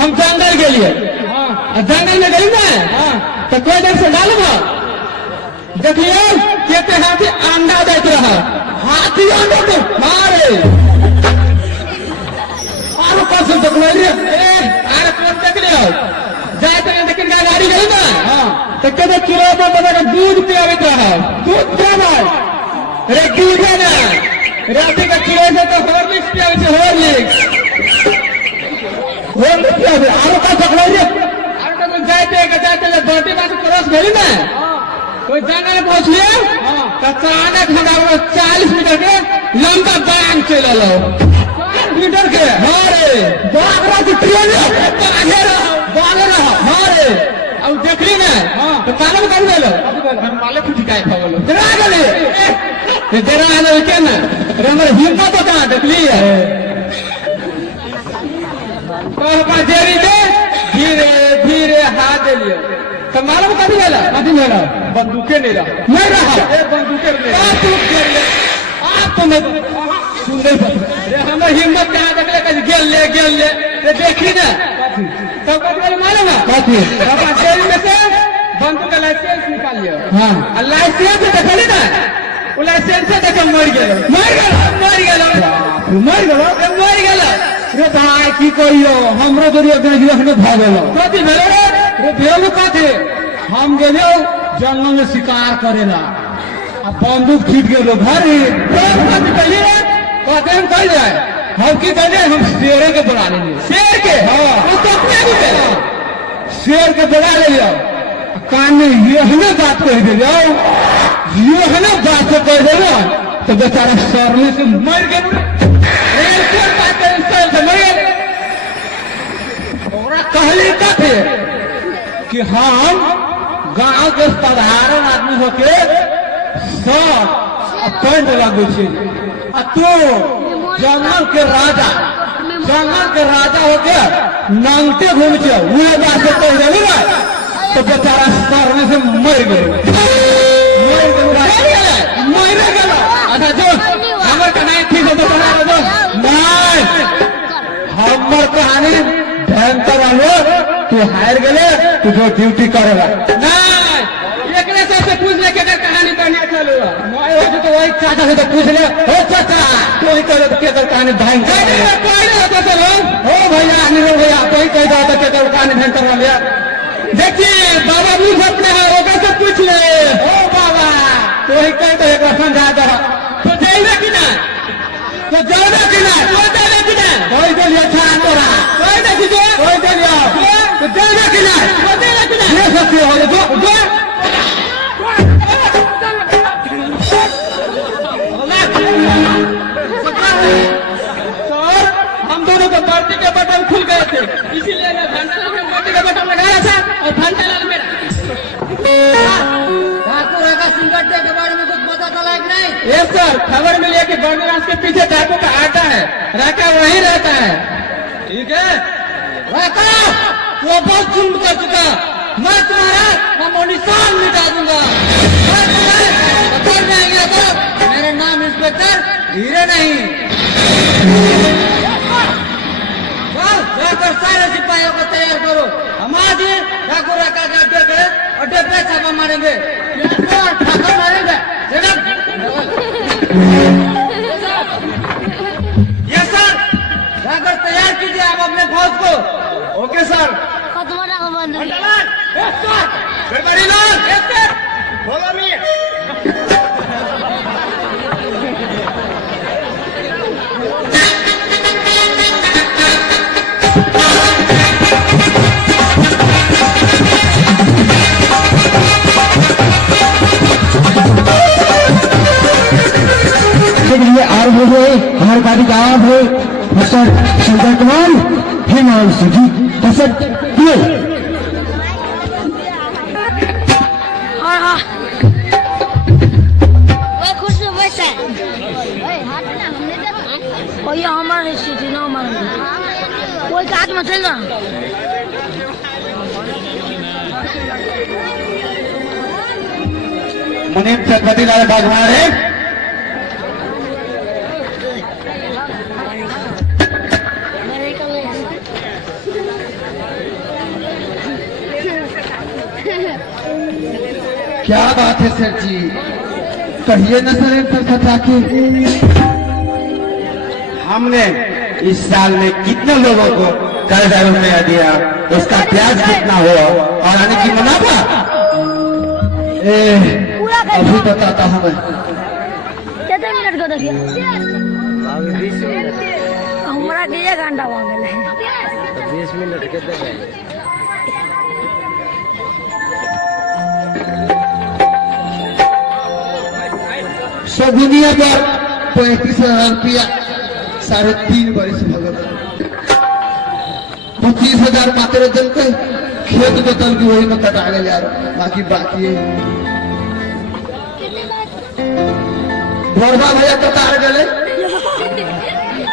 हम जंगल के लिए हाँ जंगल में गई मैं हाँ तो कोई देर से डालूंगा देखिए कहते हाथी अंडा देख रहा हाथी अंडा तो मारे आरो पास तक ले लिया अरे कौन देख लिया जाते हैं लेकिन गाड़ी गई ना हाँ तो कहते किलो में बता दूध पियावित रहा दूध क्या भाई अरे दूध है ना रात का किलो से तो हॉर्लिक्स पियावित हॉर्लिक्स पियावित आरो का तक ले लिया आरो का तो जाते बॉडी पास क्रॉस गई ना कोई जंगल पहुंच लिया तो अचानक हमारा 40 मीटर के लंबा बांग चला लो 40 मीटर के हमारे बाग रहा ट्रेन बाग रहा हमारे अब देख ली ना तो मालूम कर लो हम माले कुछ काय खावलो डरा गले ये डरा है ना क्या ना हमारे हिम्मत तो कहां देख ली है और का देरी दे धीरे धीरे हाथ दे लियो तो मालूम कभी मेरा बंदूकें नहीं रहा नहीं रहा बंदूकें नहीं आप तो मैं सुंदर अरे हमें हिम्मत कहाँ तक ले गेल ले देखी ना तब मालूम है जेल में से बंदूक का लाइसेंस निकाल लिया हाँ लाइसेंस देखली ना वो लाइसेंस से देख मर गया रे भाई की कहियो हमरो जरिए ग्रेजुएशन में भागलो कथी भेलो रे भेलो कथी हम गेलो जंगल में शिकार करेला अब बंदूक छीट गेलो भारी कथी कहिए रे कहते हम कह जाए हम की कहते हम शेर के बना लेंगे शेर के हाँ तो अपने भी शेर के बना ले जाओ कान में ये हमें बात कह दे जाओ ये हमें बात से कह दे तो बेचारा शर्म से मर गया कहली थे कि हम गांव के साधारण आदमी होके शर्ट पैंट लगो तू जंगल के राजा होके नंगते घूम हुए बात से कह देली ना तो बेचारा शर्म से मर गए अच्छा जो हमारे कहानी ठीक है हमार कहानी भयंकर आलो तू हार गए तू जो ड्यूटी करेगा नहीं एक से पूछ ले के कहानी करने चलो मैं हो तो वही चाचा से तो पूछ ले हो चाचा कोई करे तो के कहानी भयंकर कोई नहीं होता चलो हो भैया अनिल भैया कोई कह दो तो के कहानी भयंकर वाले देखिए बाबा भी अपने है वो कैसे पूछ ले ओ बाबा कोई कह दो एक समझा दो तो जाएगा कि ना तो जाओगे कि ना कोई दे लिया छाड़ा तोरा कोई दे दीजिए कोई दे लिया तो जाएगा कि ना ये सबसे हो दो सर हम दोनों को भर्ती के बटन खुल गए थे इसीलिए मैं भंडालाल में भर्ती का बटन लगाया था और भंडालाल में ठाकुर का सिंगट्टे के बारे में कुछ पता चला कि नहीं यस सर खबर मिली है कि बर्नराज के पीछे ठाकुर का आटा है राका वहीं रहता है ठीक है राका वो बहुत जुल्म कर चुका मैं तुम्हारा नामो निशान मिटा दूंगा मैं तुम्हें पकड़ जाएंगे तो मेरा नाम इंस्पेक्टर हीरे नहीं जाकर सारे सिपाहियों को तैयार करो। हम आज ही ठाकुर का अड्डे पे छापा मारेंगे। ठाकुर मारेंगे। ये सर जाकर तैयार कीजिए आप अपने फौज को। Okay sir. खत्म रखो बंद। Follow me. लिए आरंभ हुए हमारे गाड़ी का आरंभ हुए मिस्टर शंकर कुमार हिमांशु जी दशक दिए। खुश बैठा है। और ये हमारे स्थिति ना हमारे कोई काज मत चल मुनीम छत्रपति लाल बागवान है। क्या बात है सर जी, कहिए न सर सचा के। हमने इस साल में कितने लोगों को कर्जा रुपया दिया, उसका ब्याज कितना हो और आने की मुनाफा। अभी बताता हूँ मैं। कितने मिनट को देखिए हमारा किया घंटा मांगे 20 मिनट कितने सब दुनिया पर 35,000 रुपया 3.5 वर्ष भगत 25,000 मात्र जल के खेत जोतल की वही में कटा गया यार, बाकी है भोरबा भैया कटार गए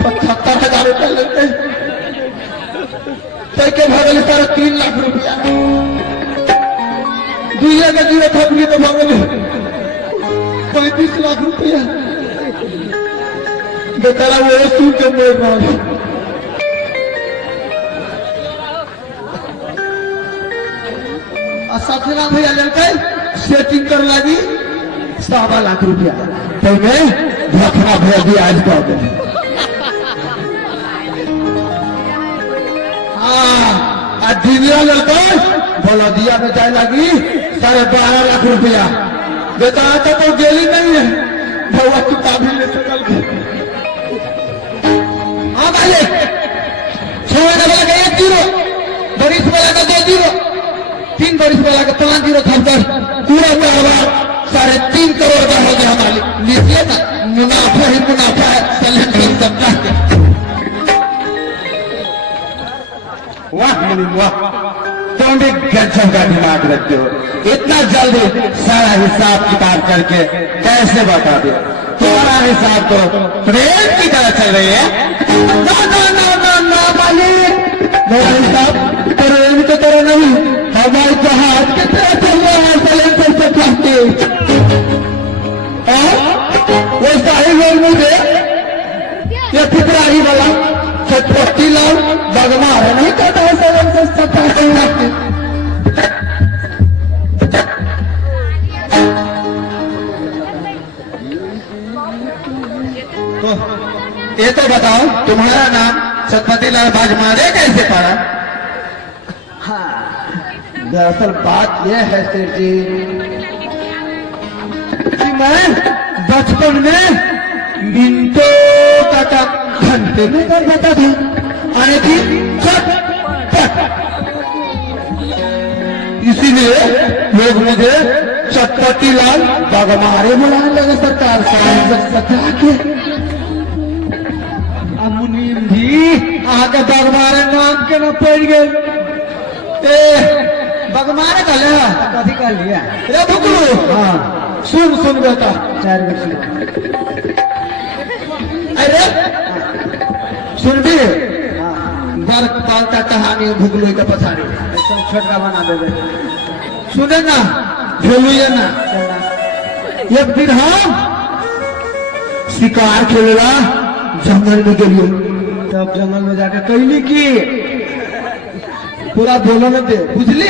75,000 रुपया लगते के भगल 3.5 लाख रुपया दुनिया का जीरो थपली तो भगल 35 लाख रुपया बेचारा वो सुन के मोर रहा है। सतना भैया लड़के सेटिंग कर लगी 1.25 लाख रुपया तो मैं धोखा भैया भी आज कर दे। दिव्या लड़के बोला दिया में जाए लगी 12.5 लाख रुपया बेचारा तो गेली नहीं है भगवा किताबी ले चल गए। हाँ भाई 6 वाला का 1 जीरो, 22 वाला का 2 जीरो, 3 22 वाला का 5 जीरो था पूरा कारोबार 3.5 करोड़ का हो गया हमारे लीजिए ना। मुनाफा ही मुनाफा है सिलेंडर सबका। वाह मुनीम वाह, तुम भी गजब का दिमाग रखते हो। इतना जल्दी सारा हिसाब किताब करके कैसे बता दो। तुम्हारा हिसाब तो ट्रेन की तरह चल रही है। ना ना ना ना ना मालिक, मेरा हिसाब ट्रेन की तरह नहीं हमारे जहाज की तरह चल रहा है सिलेंडर से कहते। वैसा ही लोग मुझे ये फितराही वाला 40 लाख बगमार नहीं कहता है सिलेंडर से कहते। तो ये तो बताओ तुम्हारा नाम छत्रपति लाल बागमारे कैसे पड़ा। दरअसल बात यह है सेठ जी कि मैं बचपन में मिनटों का घंटे में कर जाता था आने की इसीलिए लोग मुझे चटपटी लाल बागमारे बुलाने लगे सरकार सजा के। मुनीम जी आके बागमारे नाम के न पड़ गए बागमारे का ले कभी कर लिया रे भुकलू। हाँ सुन बेटा 4 मिनट अरे सुन भी बर्फ पालता कहानी भुकलू का पछाड़ी ऐसा छोटा बना देवे। सुने ना झोलिए ना एक दिन हम शिकार खेलेला जंगल में गलियो तब जंगल में जाके कहली की पूरा बोलो न दे बुझली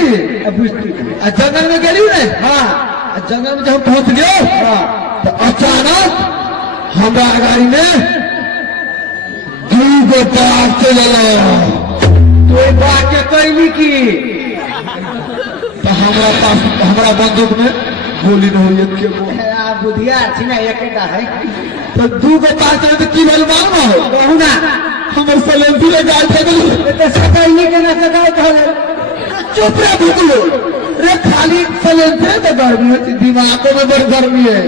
जंगल में गली ने हाँ जंगल में जब पहुंच लियो हाँ तो अचानक हमारा गाड़ी में दो बार चले तो एक बात के कैली की तो हमारा पास हमारा बंदूक में गोली न हुई के बुधिया अच्छी ना एक है तो दू को पास चले तो की बोल मालूम हो कहू ना हमर सलेंसी ले जाए थे तो सकाई के ना सकाई कहले चुप रह भूलो रे खाली सलेंसर तो गर्मी है दिमाग में बड़ी गर्मी है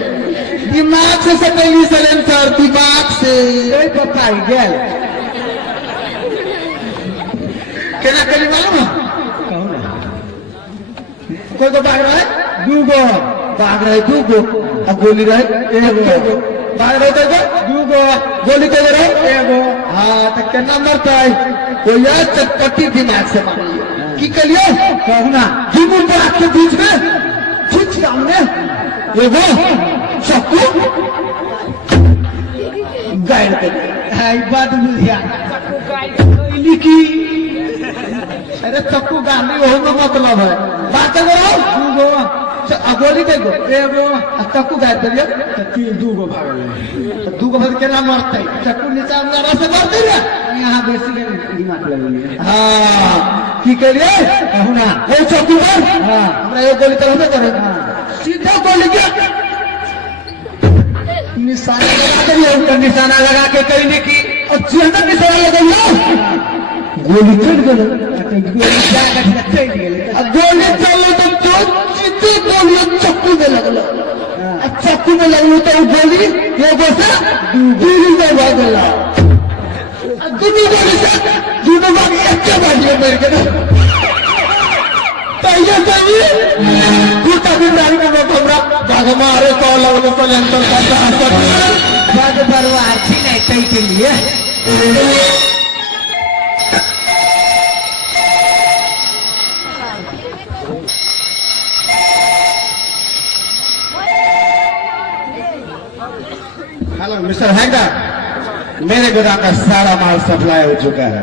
दिमाग से सकाई सलेंसर दिमाग से कोई पप्पा ही गेल केना कली मालूम कहू ना कोई को भाग रहा है दूगो भाग रहे दूगो और गोली रहे एगो भाग रहे तो दूगो गोली के रहे एगो हाँ तो केना मरता है कोई चटपटी दिमाग से मारिए की कलियो कहू ना जीवन बात के बीच में खींच हमने एगो चक्कू गाड़ के बात बुझिया की अरे चक्कू गाड़ी हो तो मतलब है बात करो दूगो गोली देखो एगो चक्कू गाड़ दिया तो दूगो भाग दूगो भाग केना मरते चक्कू नीचा अंदर से मरते रे यहाँ बेसी दिमाग लगे हाँ की करिए कहू ना ए चक्कू हाँ हमरा एक गोली तरह करे सीधा गोली के निशाना लगा दिया उनका निशाना लगा के कहीं की और जितना निशाना लगाइयो गोली चढ़ गई गोली चल गई तो सीधे गोली चक्कू में लगल चक्कू में लगल तो गोली एगो से दूरी में भागल दूनी गोली से दूनो भाग एक बाजी मेरे के पहले चाहिए दूसरा बीमारी में हमरा भाग मारे तो लगल तो लेंटर का भाग बर्बाद थी नहीं कहीं के लिए हेलो मिस्टर हैंगर मेरे गोदाम का सारा माल सप्लाई हो चुका है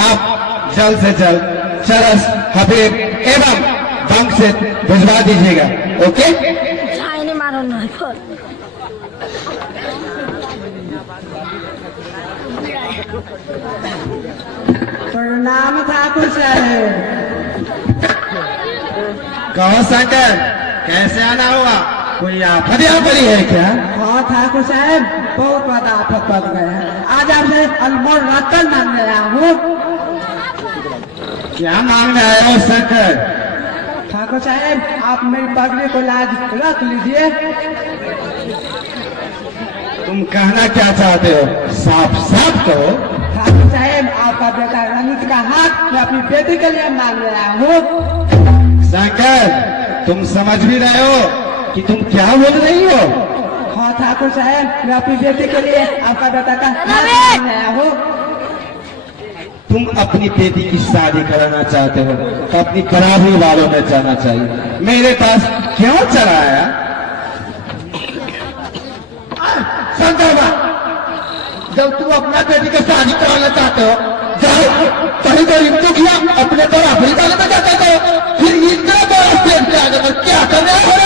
आप जल्द से जल्द चरस हबीब एवं बंक से भिजवा दीजिएगा ओके नहीं मारो ना प्रणाम ठाकुर साहब कहो शंकर कैसे आना हुआ कोई आफत यहाँ पड़ी है क्या हाँ ठाकुर साहब बहुत बड़ा आफत पड़ गए हैं आज आपसे अनमोल रतन मांगने आया हूँ क्या मांगने आया हो शंकर ठाकुर साहब आप मेरी पगड़ी को लाज रख लीजिए तुम कहना क्या चाहते हो साफ साफ कहो ठाकुर साहब आपका बेटा रंजित का हाथ मैं अपनी बेटी के लिए मांग रहा हूँ शंकर तुम समझ भी रहे हो कि तुम क्या बोल रही हो हाँ ठाकुर साहब मैं अपनी बेटी के लिए आपका बेटा का हाथ मांग रहा हूँ तुम अपनी बेटी की शादी कराना चाहते हो तो अपनी बराबरी वालों में जाना चाहिए मेरे पास क्यों चला आया संतोबा जब तुम अपना बेटी की शादी कराना चाहते हो जाओ कहीं गरीब तो किया अपने बराबरी वाले में जाते हो फिर इतना बड़ा स्टेज पे आगे तो क्या करना है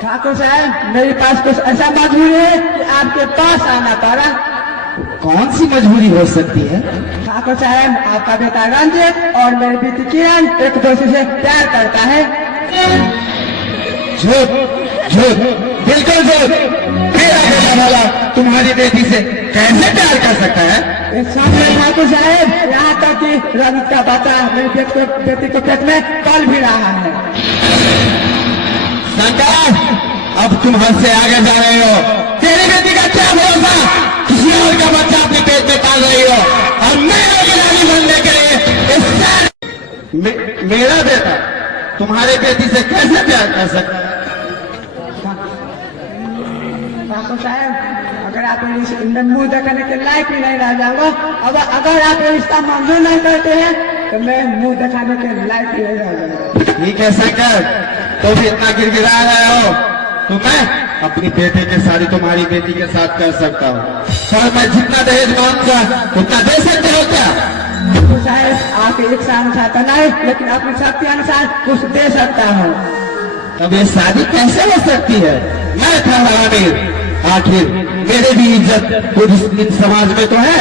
ठाकुर साहब मेरे पास कुछ ऐसा मजबूरी है कि आपके पास आना पड़ा कौन सी मजबूरी हो सकती है ठाकुर साहब आपका बेटा रंजित और मेरी बेटी किरण एक दूसरे से प्यार करता है झूठ झूठ बिल्कुल झूठ मेरा बेटा वाला तुम्हारी बेटी से कैसे प्यार कर सकता है सामने ठाकुर साहब यहाँ तक कि रंजित का बच्चा मेरी बेटी के पेट में पल भी रहा है शंकर अब तुम हद से आगे जा रहे हो तेरी बेटी का क्या भरोसा किसी और का बच्चा अपने पेट में पाल रही हो और मैं रानी बनने के लिए मेरा बेटा तुम्हारे बेटी से कैसे प्यार कर सकता है ठाकुर साहब अगर आप मुंह देखने के लायक ही नहीं रह जाऊंगा अब अगर आप रिश्ता मंजूर नहीं करते हैं तो मैं मुंह दिखाने के लायक ही नहीं रह जाऊंगा ठीक है शंकर तो भी इतना गिड़गिड़ा रहे हो तो मैं अपनी बेटे की शादी तुम्हारी बेटी के साथ कर सकता हूँ और मैं जितना दहेज मांगूंगा उतना दे सकते हो क्या आपके इच्छा अनुसार तो नहीं, लेकिन अपनी शक्ति अनुसार कुछ दे सकता हूँ। तब ये शादी कैसे हो सकती है? मैं था अमीर, आखिर मेरे भी इज्जत खुद इस समाज में तो है।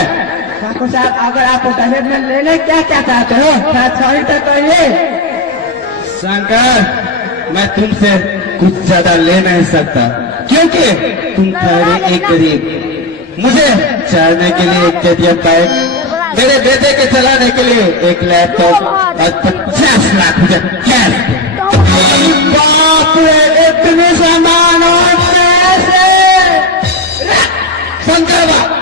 ठाकुर साहब, अगर आप दहेज में लेने क्या क्या चाहते हो, सही तो कहिए। शंकर, मैं तुमसे कुछ ज्यादा ले नहीं सकता, क्योंकि तुम ठहरे एक गरीब। मुझे चढ़ने के लिए एक KTM बाइक, मेरे बेटे के चलाने के लिए एक लैपटॉप और 50 लाख रुपए कैश। बाप रे, इतने सामान और पैसे! शंकर बाबा,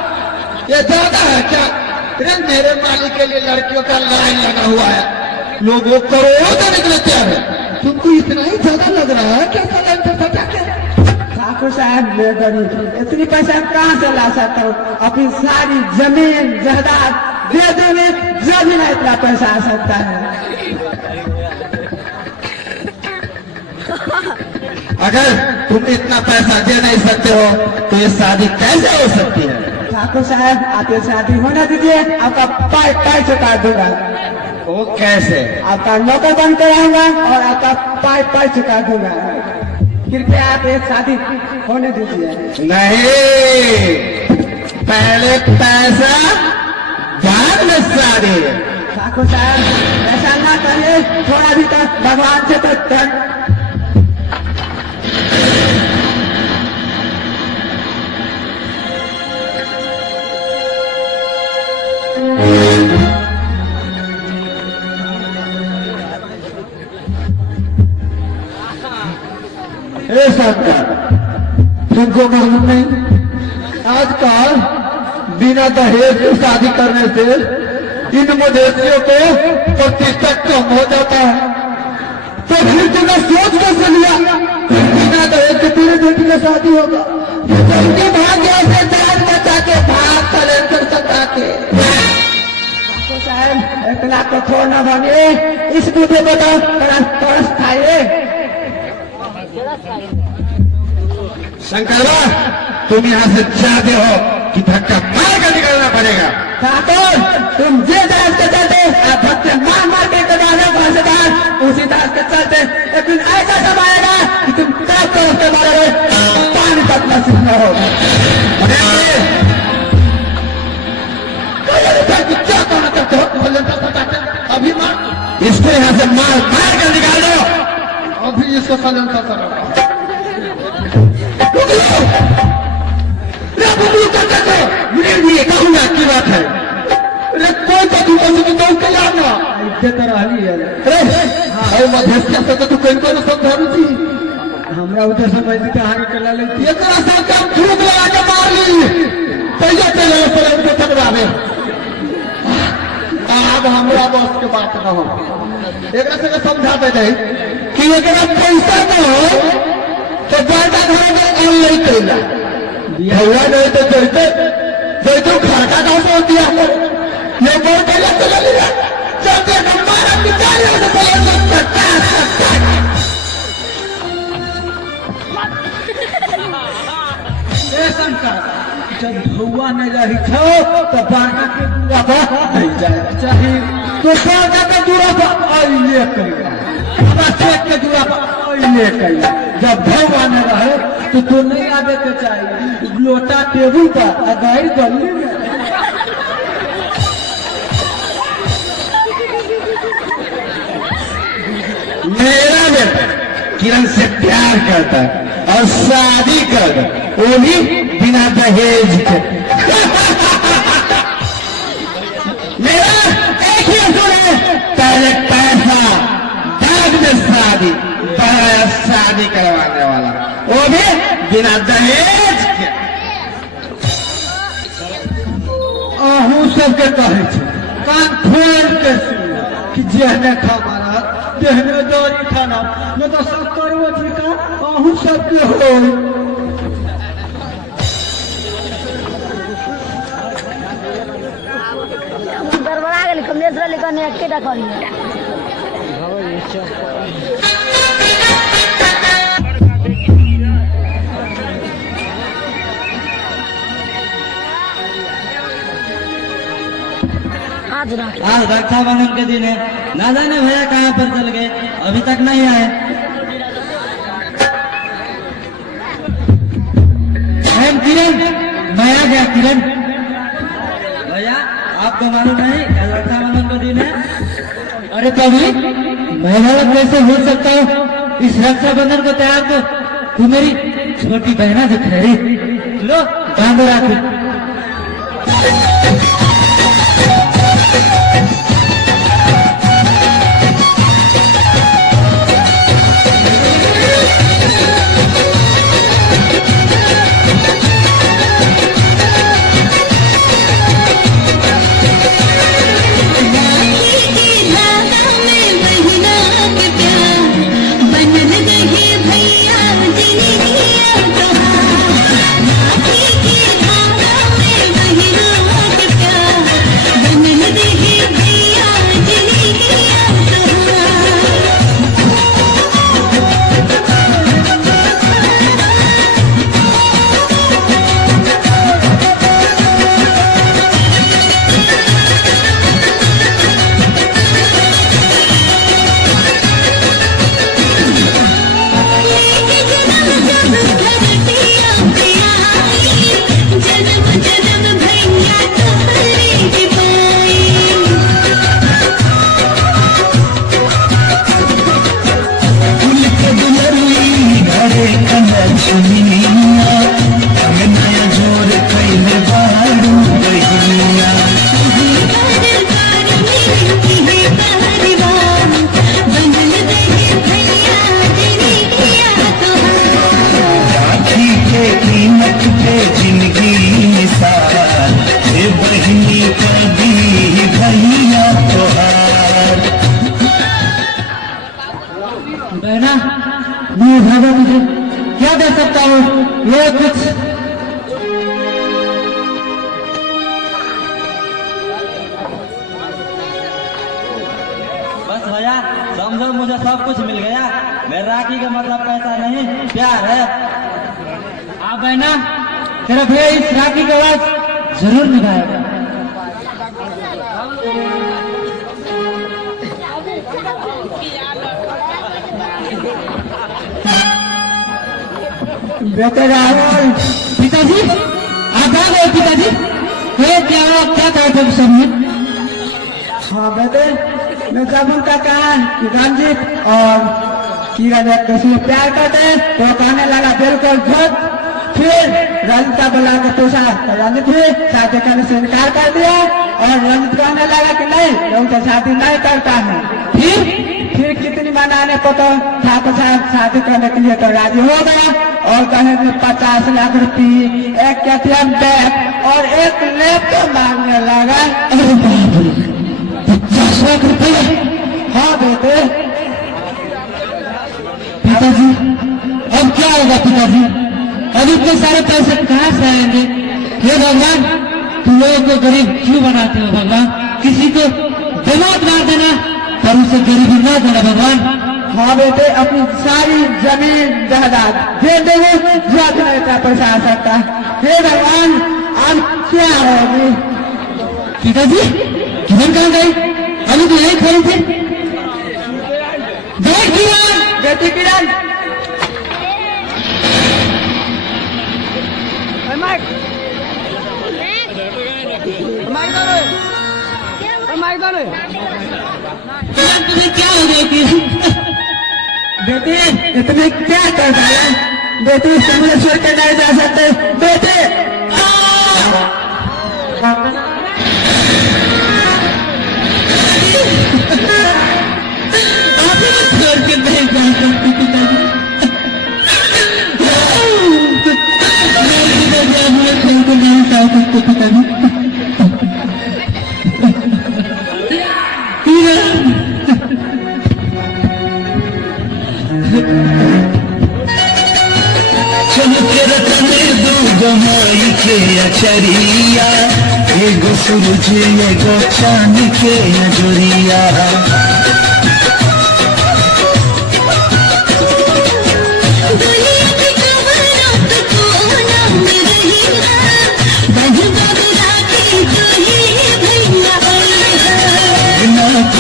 ये ज्यादा है क्या? अरे मेरे मालिक के लिए लड़कियों का लाइन लगा हुआ है, लोग वो करोड़ों का निकलते हैं, तुमको इतना ही ज्यादा लग रहा है? कैसा लाइन था क्या? ठाकुर साहब, मैं गरीब, इतनी पैसा कहाँ से ला सकता हूँ? अपनी सारी जमीन जायदाद दे देने जब भी ना इतना पैसा आ सकता है। अगर तुम इतना पैसा दे नहीं सकते हो तो ये शादी कैसे हो सकती है? ठाकुर साहब, आप ये शादी होने दीजिए, आपका पाई चुका दूंगा। वो कैसे? आपका नौकर बन कर आऊंगा और आपका पाई चुका दूंगा। कृपया आप ये शादी होने दीजिए। नहीं, पहले पैसा बाद में शादी। ठाकुर साहब, ऐसा ना करिए, थोड़ा भी तो भगवान से तो शंकर, तुमको मालूम नहीं, आजकल बिना दहेज की शादी करने से इन मवेशियों को प्रतिष्ठा कम हो जाता है। तो फिर तुमने सोच कैसे लिया बिना दहेज के तेरे बेटी का शादी होगा? उनके भाग्य से जान बचा के भाग कलेक्टर सटा के। ठाकुर साहब, इतना कठोर न बनिए, इस बूढ़े को तो तरस खाइए। शंकरवा, तुम यहाँ से जाते हो कि धक्का मार कर निकलना पड़ेगा? ठाकुर, तुम जे दास के चलते आप धक्के मार के कमाने भाषेदार उसी दास के चलते एक दिन ऐसा समय आएगा कि तुम कब तो उसके बारे में पानी तक नसीब न हो। क्या कहना चाहते हो? अभी मार, इसको यहाँ से मार कर निकाल दो। अभी इसको सलेंसर करो। कहूँगा की बात है? अरे कोई तो तू बस तो कला ना इज्जत रही है। अरे मधेसिया से तो तू कहीं को समझारू थी, हमरा उधर समझ के आगे चला लेती। एक रास्ता काम ठूक लगा के मार ली, पहले चले पहले उनको चलवावे। अब हमरा बस के बात न हो, एक से समझा दे दे कि एक पैसा न हो तो ज्यादा घर में ऑनलाइन कैला भैया नहीं तो जैसे खड़का गाँव से होती है ये बोल पहले चला लिया चलते हमारा बिचारियों से जब धुआ नहीं रही छो तो बारका के दूरा पर नहीं जाए चाहिए, तो बारका के दूरा पर आइए करेगा, बच्चे के दूरा पर आइए करेगा। जब धुआ नहीं रहे तो नहीं आवे के चाहिए, लोटा टेबल पर अगाड़ी गली में। मेरा बेटा किरण से प्यार करता है और शादी कर, वो भी बिना दहेज के। मेरा एक ही असूल है, पहले पैसा बाद में शादी, पहले शादी करवाने वाला, वो भी बिना दहेज के। अहू सबके कहे छे कान खोल के सुन कि जेहने खा देहने दौरी खाना न तो सब करो का अहू सबके हो। गड़बड़ा गेल कमलेश्वर लिखने एकेटा करिए। आज रात आज रक्षाबंधन के दिन है, ना जाने भैया कहाँ पर चल गए, अभी तक नहीं आए। किरण, मैं आ गया किरण। भैया आपको मालूम नहीं कल रक्षाबंधन का दिन है? अरे कभी मैं गलत कैसे हो सकता हूँ? इस रक्षाबंधन को तैयार तो तू मेरी छोटी बहना दिख रही। लो बांधो राखी। बहना मैं भागा मुझे क्या दे सकता हूँ? ये कुछ बस भैया समझो मुझे सब कुछ मिल गया। मेरे राखी का मतलब पैसा नहीं प्यार है। हाँ बहना, तेरा भैया इस राखी का आवाज जरूर निभाएगा। बेटे राहुल, पिताजी आप आ गए। पिताजी क्या था सब में? हाँ बेटे, मैं जब उनका कहा कि रंजीत और किरण एक दूसरे से प्यार करते तो कहने लगा बिल्कुल झूठ। फिर रंजीत का बुला के पूछा तो रंजीत भी शादी करने से इनकार कर दिया और रंजीत कहने लगा कि नहीं, मैं उनसे शादी नहीं करता है। फिर कितनी मनाने को तो ठाकुर साहब शादी करने के लिए तो राजी हो गया और कहे 50 लाख रुपये, एक एटीएम बैग और एक लैपटॉप मांगने लगा। 50 लाख रुपये? हाँ बेटे। पिताजी अब क्या होगा? पिताजी अब इतने सारे पैसे कहाँ से आएंगे? हे भगवान, तुम लोगों को गरीब क्यों बनाते हो भगवान? किसी को दिमाग ना देना पर उसे गरीबी ना देना भगवान। हाँ बेटे, अपनी सारी जमीन जायदाद दे देंगे जो अपना इतना पैसा आ सकता है। हे भगवान, अब क्या होगी? पिताजी किरण कहाँ गई? अभी तो यही खड़ी थी। देख किरण, बेटी किरण, किरण तुम्हें क्या हो गया? किरण बेटे इतने क्या कर डाला? बेटे समझ छोड़ के नहीं जा सकते। बेटे छोड़ के नहीं जा सकती पिताजी। नहीं जा सकते पिताजी। जमाई के अचरिया, एगो सूरज एगो चांद के नजरिया।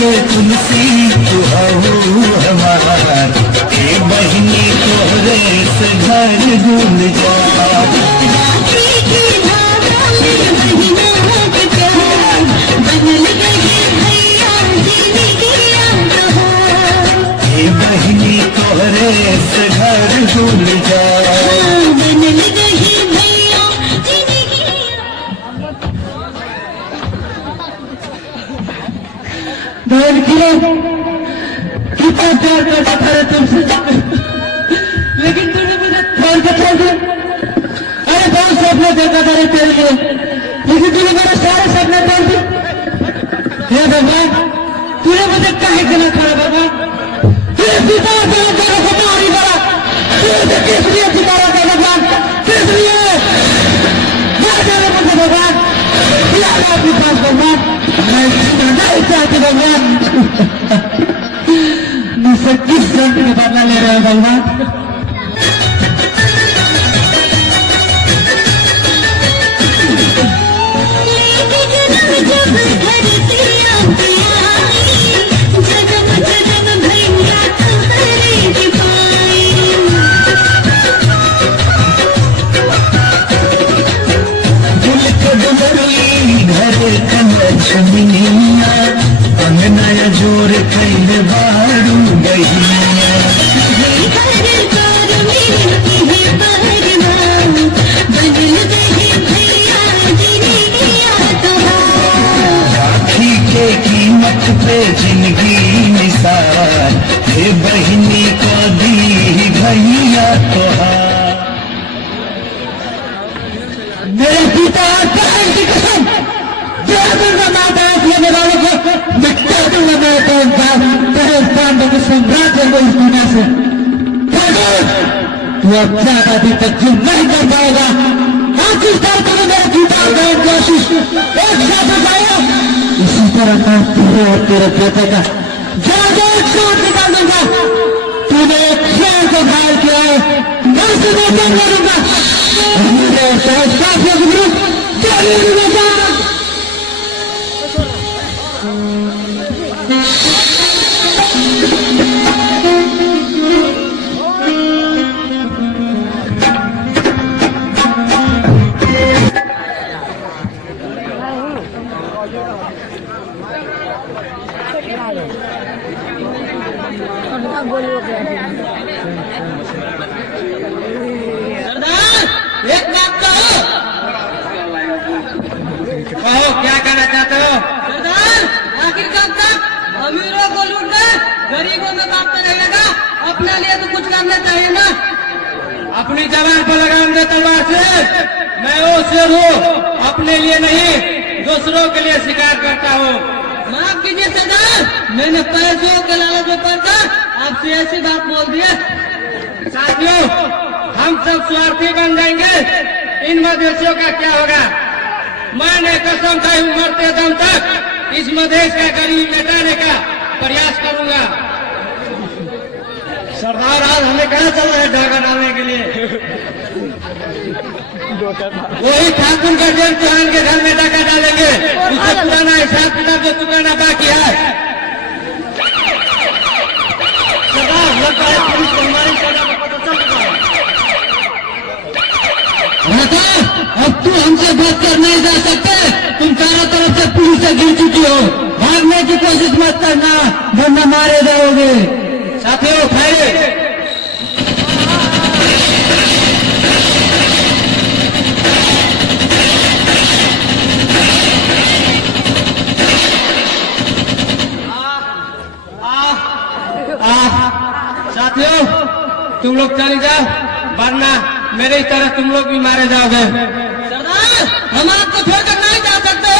के तुलसी तू आहू हमार ए बहिनी तोहरे से घर गुलजार ए बहिनी तोहरे से घर गुलजार बहन किलो कितना प्यार करता था रे तुमसे, लेकिन तूने मुझे छोड़ के छोड़ दिया। अरे बहुत सपने देखा था रे तेरे लिए, लेकिन तूने मेरे सारे सपने तोड़ दिए। हे भगवान, तूने मुझे काहे गला छोड़ा भगवान? तूने पिता का गला सपना नहीं बड़ा, तूने मुझे किस लिए सिखाया था भगवान? किस लिए? क्या जाने मुझे भगवान, याद आपके पास भगवान, मैं जीना नहीं चाहती भगवान। मुझसे किस जन्म में बदला ले रहे हो भगवान? नया जोर कैले बारू राखी के कीमत पे जिंदगी निसार हे बहिनी को दी भैया तोहार। मेरे पिता की कसम, दूंगा माता लेने वालों को मिटा दूंगा मैं तेरे स्थान पर साम्राज्य को इस दुनिया से। तू अब ज्यादा दिन तक जिम नहीं कर पाएगा। पाकिस्तान को मेरे पिता की कोशिश एक साथ उठाया, इसी तरह मैं तेरे और तेरे बेटे का ज्यादा एक साथ निकाल दूंगा। तूने एक शेर को घायल किया है, मैं उसे मौका नहीं दूंगा। मेरे साथियों के विरुद्ध एक बात कहो, क्या कहना चाहते हो? सरदार, आखिर कब तक अमीरों को लूट कर गरीबों में बांटते रहेगा? अपने लिए तो कुछ करना चाहिए ना। अपनी जबान पर लगाम दे तलवार से। मैं वो शेर हूँ, अपने लिए नहीं दूसरों के लिए शिकार करता हूँ। माफ कीजिए सरदार, मैंने पैसों के लालच में पड़कर आपसे ऐसी बात बोल दी है। साथियों, हम सब स्वार्थी बन जाएंगे, इन मदेशियों का क्या होगा? मैंने कसम खाई मरते दम तक इस मदेश का गरीब मिटाने का प्रयास करूंगा। सरदार, आज हमें कहाँ चलना है धागा डालने के लिए? वही ठाकुर का जेल चौहान के घर में डाका डालेंगे, उससे पुराना हिसाब किताब जो चुकाना बाकी है। सरदार, लगता है पुलिस को हमारी सजा का पता चल चुका है। अब तू हमसे बात कर नहीं जा सकते। तुम चारों तरफ से पुलिस से गिर चुकी हो। भागने की कोशिश मत करना, वरना मारे जाओगे। साथियों, उठाइए। साथियों, तुम लोग चले जाओ, वरना मेरे इस तरह तुम लोग भी मारे जाओगे। सरदार, हम आपको छोड़कर नहीं जा सकते।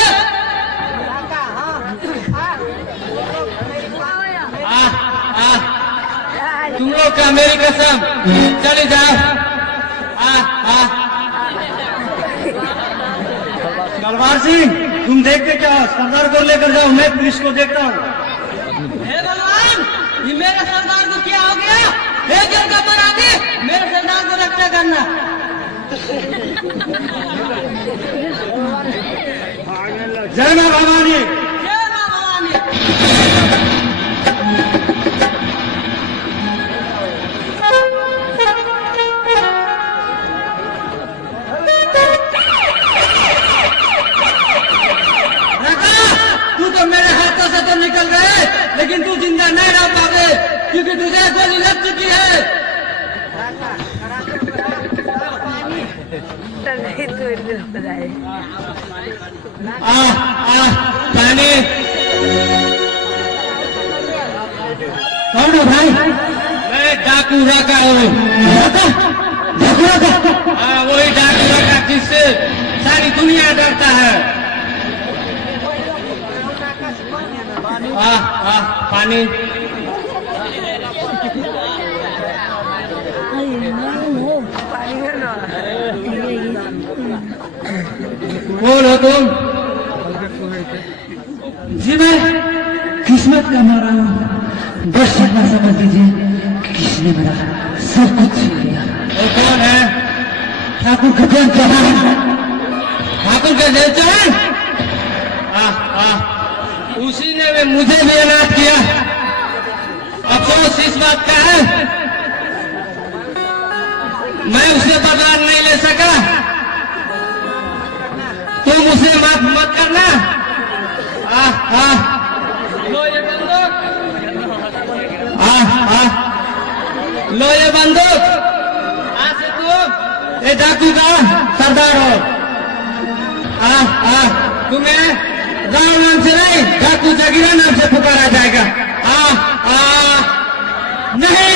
तुम लोग का मेरी कसम, चले जाओ। तलवार सिंह, तुम देखते क्या? सरदार को लेकर जाओ, मैं पुलिस को देखता हूँ। हे भगवान, ये मेरे सरदार को क्या हो गया? हे जगह पर आके मेरे सरदार को रक्षा करना। जय मां भवानी, जय मां भवानी। तो निकल गए, लेकिन तू जिंदा नहीं रह पावे क्योंकि तुझे गोली लग चुकी है। पानी। कौन हो भाई? मैं डाकू रखा हूँ। हाँ, वही डाकू रखा जिससे सारी दुनिया डरता है। पानी। कौन हो तुम? जी मैं किस्मत का मारा हूँ, बस इतना समझ लीजिए कि किसने मेरा सब कुछ छीन लिया। वो कौन है? ठाकुर का जन चढ़ान। ठाकुर का जन चढ़ान? उसी ने मुझे भी अनाथ किया। अफसोस इस बात का है मैं उसे बदला नहीं ले सका। तुम उसे माफ मत करना। लो ये बंदूक। लो ये बंदूक। आज से तुम ये डाकू का सरदार हो। तुम्हें राव नाम से नहीं, डाकू जगीरा नाम से पुकारा जाएगा। नहीं।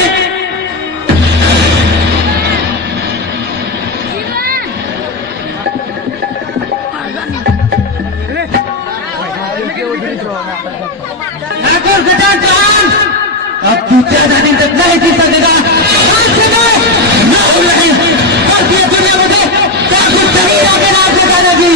ठाकुर बेटा जान, अब तू ज्यादा दिन तक नहीं जी सकेगा। नहीं, और ये दुनिया मुझे ठाकुर जगीरा के नाम से जानेगी।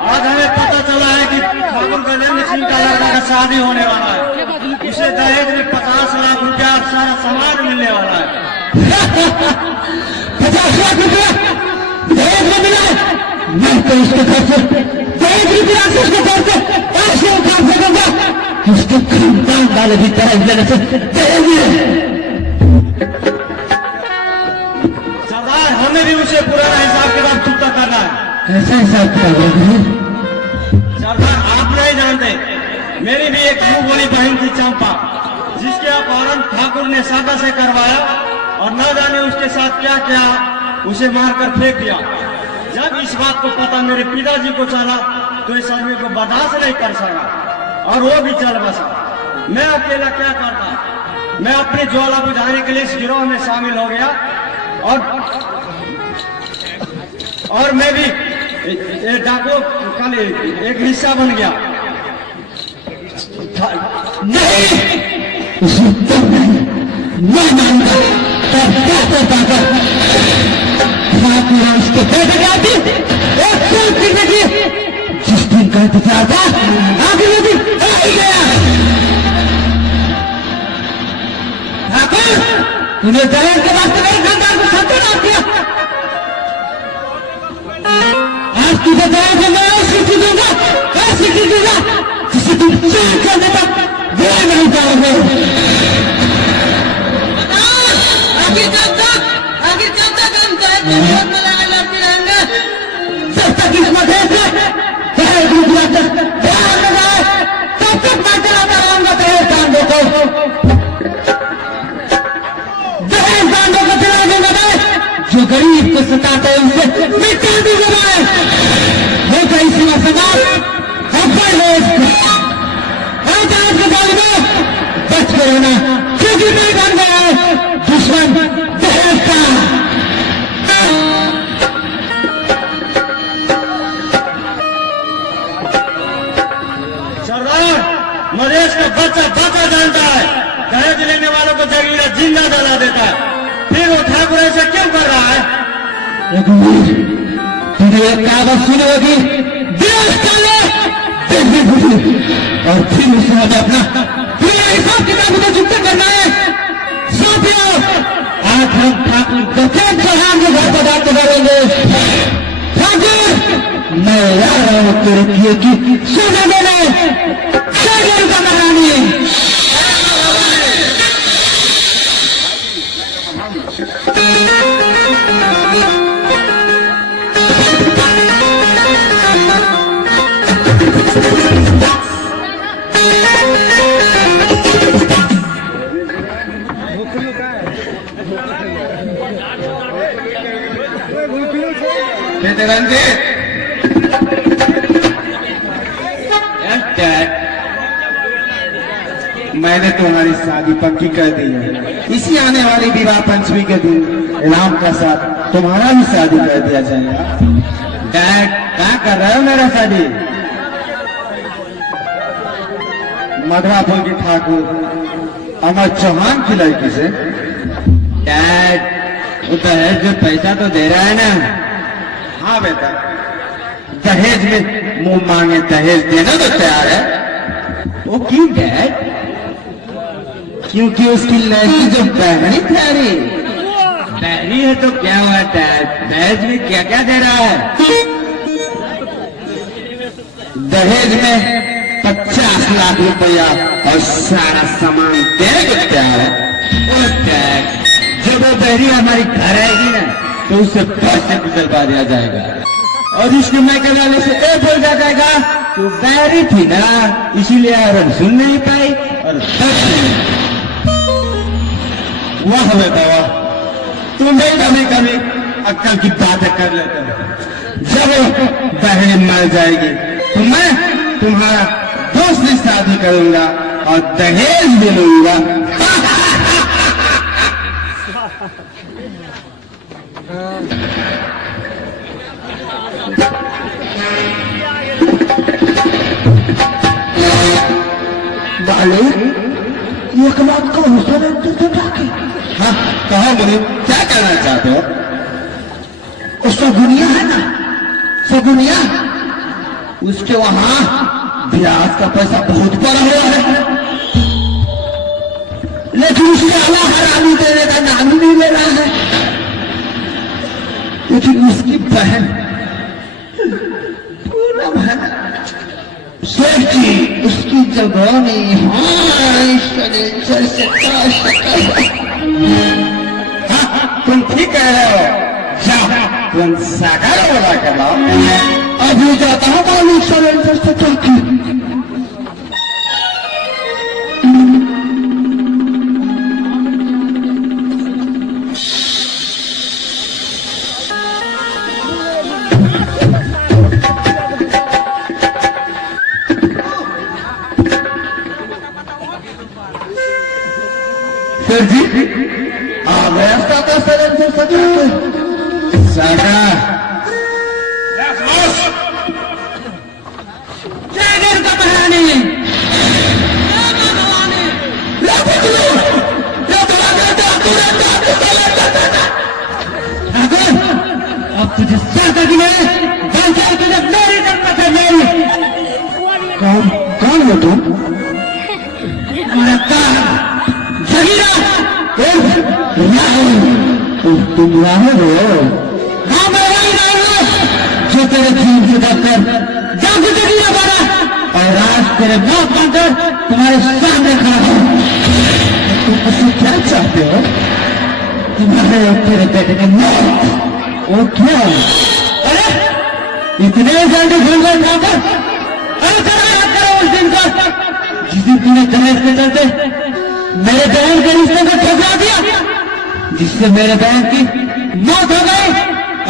आज हमें पता चला है कि ठाकुर गजेंद्र सिंह का लड़का का शादी होने वाला है। उसे दहेज में 50 लाख रुपया और सारा सामान मिलने वाला है। 50 लाख रुपया दहेज में मिला है? मैं तो इसके घर से दहेज रुपया से उसके घर से ऐसे उठा सकूंगा कि उसके खानदान वाले भी दहेज लेने से डरेंगे। सरदार, हमें भी उसे पुराना हिसाब किताब चुकता करना है। कैसा हिसाब किताब है? सरदार, आप नहीं जानते, मेरी भी एक मुंह बोली बहन थी चंपा, जिसके अपहरण ठाकुर ने सादा से करवाया और न जाने उसके साथ क्या क्या उसे मारकर फेंक दिया। जब इस बात को पता मेरे पिताजी को चला तो इस आदमी को बर्दाश्त नहीं कर सका और वो भी चल बसा। मैं अकेला क्या करता? मैं अपनी ज्वाला बुझाने के लिए इस गिरोह में शामिल हो गया और मैं भी डाकू का एक हिस्सा बन गया। नहीं, उसे तो नहीं, मैं मानूंगा तब क्या करता कर उसके बेटे जाती एक फूल पीने की जिस दिन का इंतजार था आगे वो दिन आ ही गया। ठाकुर, तूने दहेज के वास्ते मेरे खानदान को सत्यानाश किया। आज तुझे दहेज में मैं ऐसी चीज दूंगा जिसे तुम चोर करने तक वो नहीं पाओगे। आखिर कब तक हम दहेज में लड़ते रहेंगे? जब तक इस मधेश में दहेज रुपया ध्यान में जाए तब तक मैं चलाता रहूंगा दहेज दांडों को। दहेज दांडों को चला दूंगा मैं, जो गरीब को सताते हैं उसे मिटा दूंगा मैं। होगा इसी समाज अब्बड़ है के बारे में बच के रहना, क्योंकि मैं बन गया है दुश्मन दहेज का। सरदार, मधेश का बच्चा जानता है दहेज लेने वालों को जगीरा जिंदा जला देता है, फिर वो ठाकुर ऐसे क्यों कर रहा है? रघुवीर, तुमने एक कहावत सुनी होगी, देश का ले देखने बुझे और फिर उसे हमें अपना पूरा हिसाब किताब उसे चुकता करना है। ठाकुर, मैं आ रहा हूँ तेरे किए की सजा देने। सागर का महारानी बेटे रंजीत, मैंने तुम्हारी शादी पक्की कर दी है। इसी आने वाली विवाह पंचमी के दिन राम का साथ तुम्हारा भी शादी कर दिया जाएगा। डैड, क्या कर रहे हो मेरा शादी? मधुरापुर की ठाकुर अमर चौहान की लड़की से। डैड, वो दहेज जो पैसा तो दे रहा है ना? हाँ बेटा, दहेज में मुंह मांगे दहेज देना तो तैयार है। वो क्यों डैड? क्योंकि उसकी लड़की जो बहनी ठहरी। बहनी है तो क्या हुआ डैड? दहेज में क्या क्या दे रहा है? दहेज में 50 लाख रुपया और सारा सामान देने को तैयार है। ओ डैड, जब वो बहनी हमारी घर आएगी ना तो उसे बस से गुजरवा दिया जाएगा और इसके मैके वाले से ये बोल दिया जाएगा तो बहरी थी ना, इसीलिए औरत सुन नहीं पाई और बच नहीं। वाह बेटा वाह, तुम भी कभी कभी अक्कल की बातें कर लेते हो। जब बहन मर जाएगी तो मैं तुम्हारा दूसरी शादी करूंगा और दहेज भी लूंगा। एक बात को हाँ कहो मुझे, क्या कहना चाहते हो? वो सगुनिया है ना, सगुनिया, उसके वहां ब्याज का पैसा बहुत पड़ा हुआ है, लेकिन उसके अलावा हरामी देने का नाम ही नहीं ले रहा है। लेकिन उसकी बहन पूनम है, सेठ जी, उसकी जगह तुम ठीक कह रहे हो। जाओ तुम सागर वाला कर लो। अभी जाता हूँ मालिक सरेंद्र से चौकी। सर जी आ गया साका सरेंद्र से चौकी। साका सागर का महारानी, अब तुझे सागर की नहीं, तुझे मेरी जन्मत है मेरी। कौन हो तुम? हमारा काम जगीरा। तुम राहुल हो? हाँ मैं वही राहुल जो तेरे जीव से डरकर जब जगीरा बना और आज तेरे मौत बनकर तुम्हारे सामने खड़ा हूँ। तुम मुझसे क्या चाहते हो? तुम्हारे और तेरे बेटे की मौत। वो क्या? अरे इतने जल्दी भूल गए जाकर? अरे चला याद करो उस दिन का जिस दिन तूने दहेज के चलते मेरे बहन के रिश्ते को ठुकरा दिया, जिससे मेरे बहन की मौत हो गई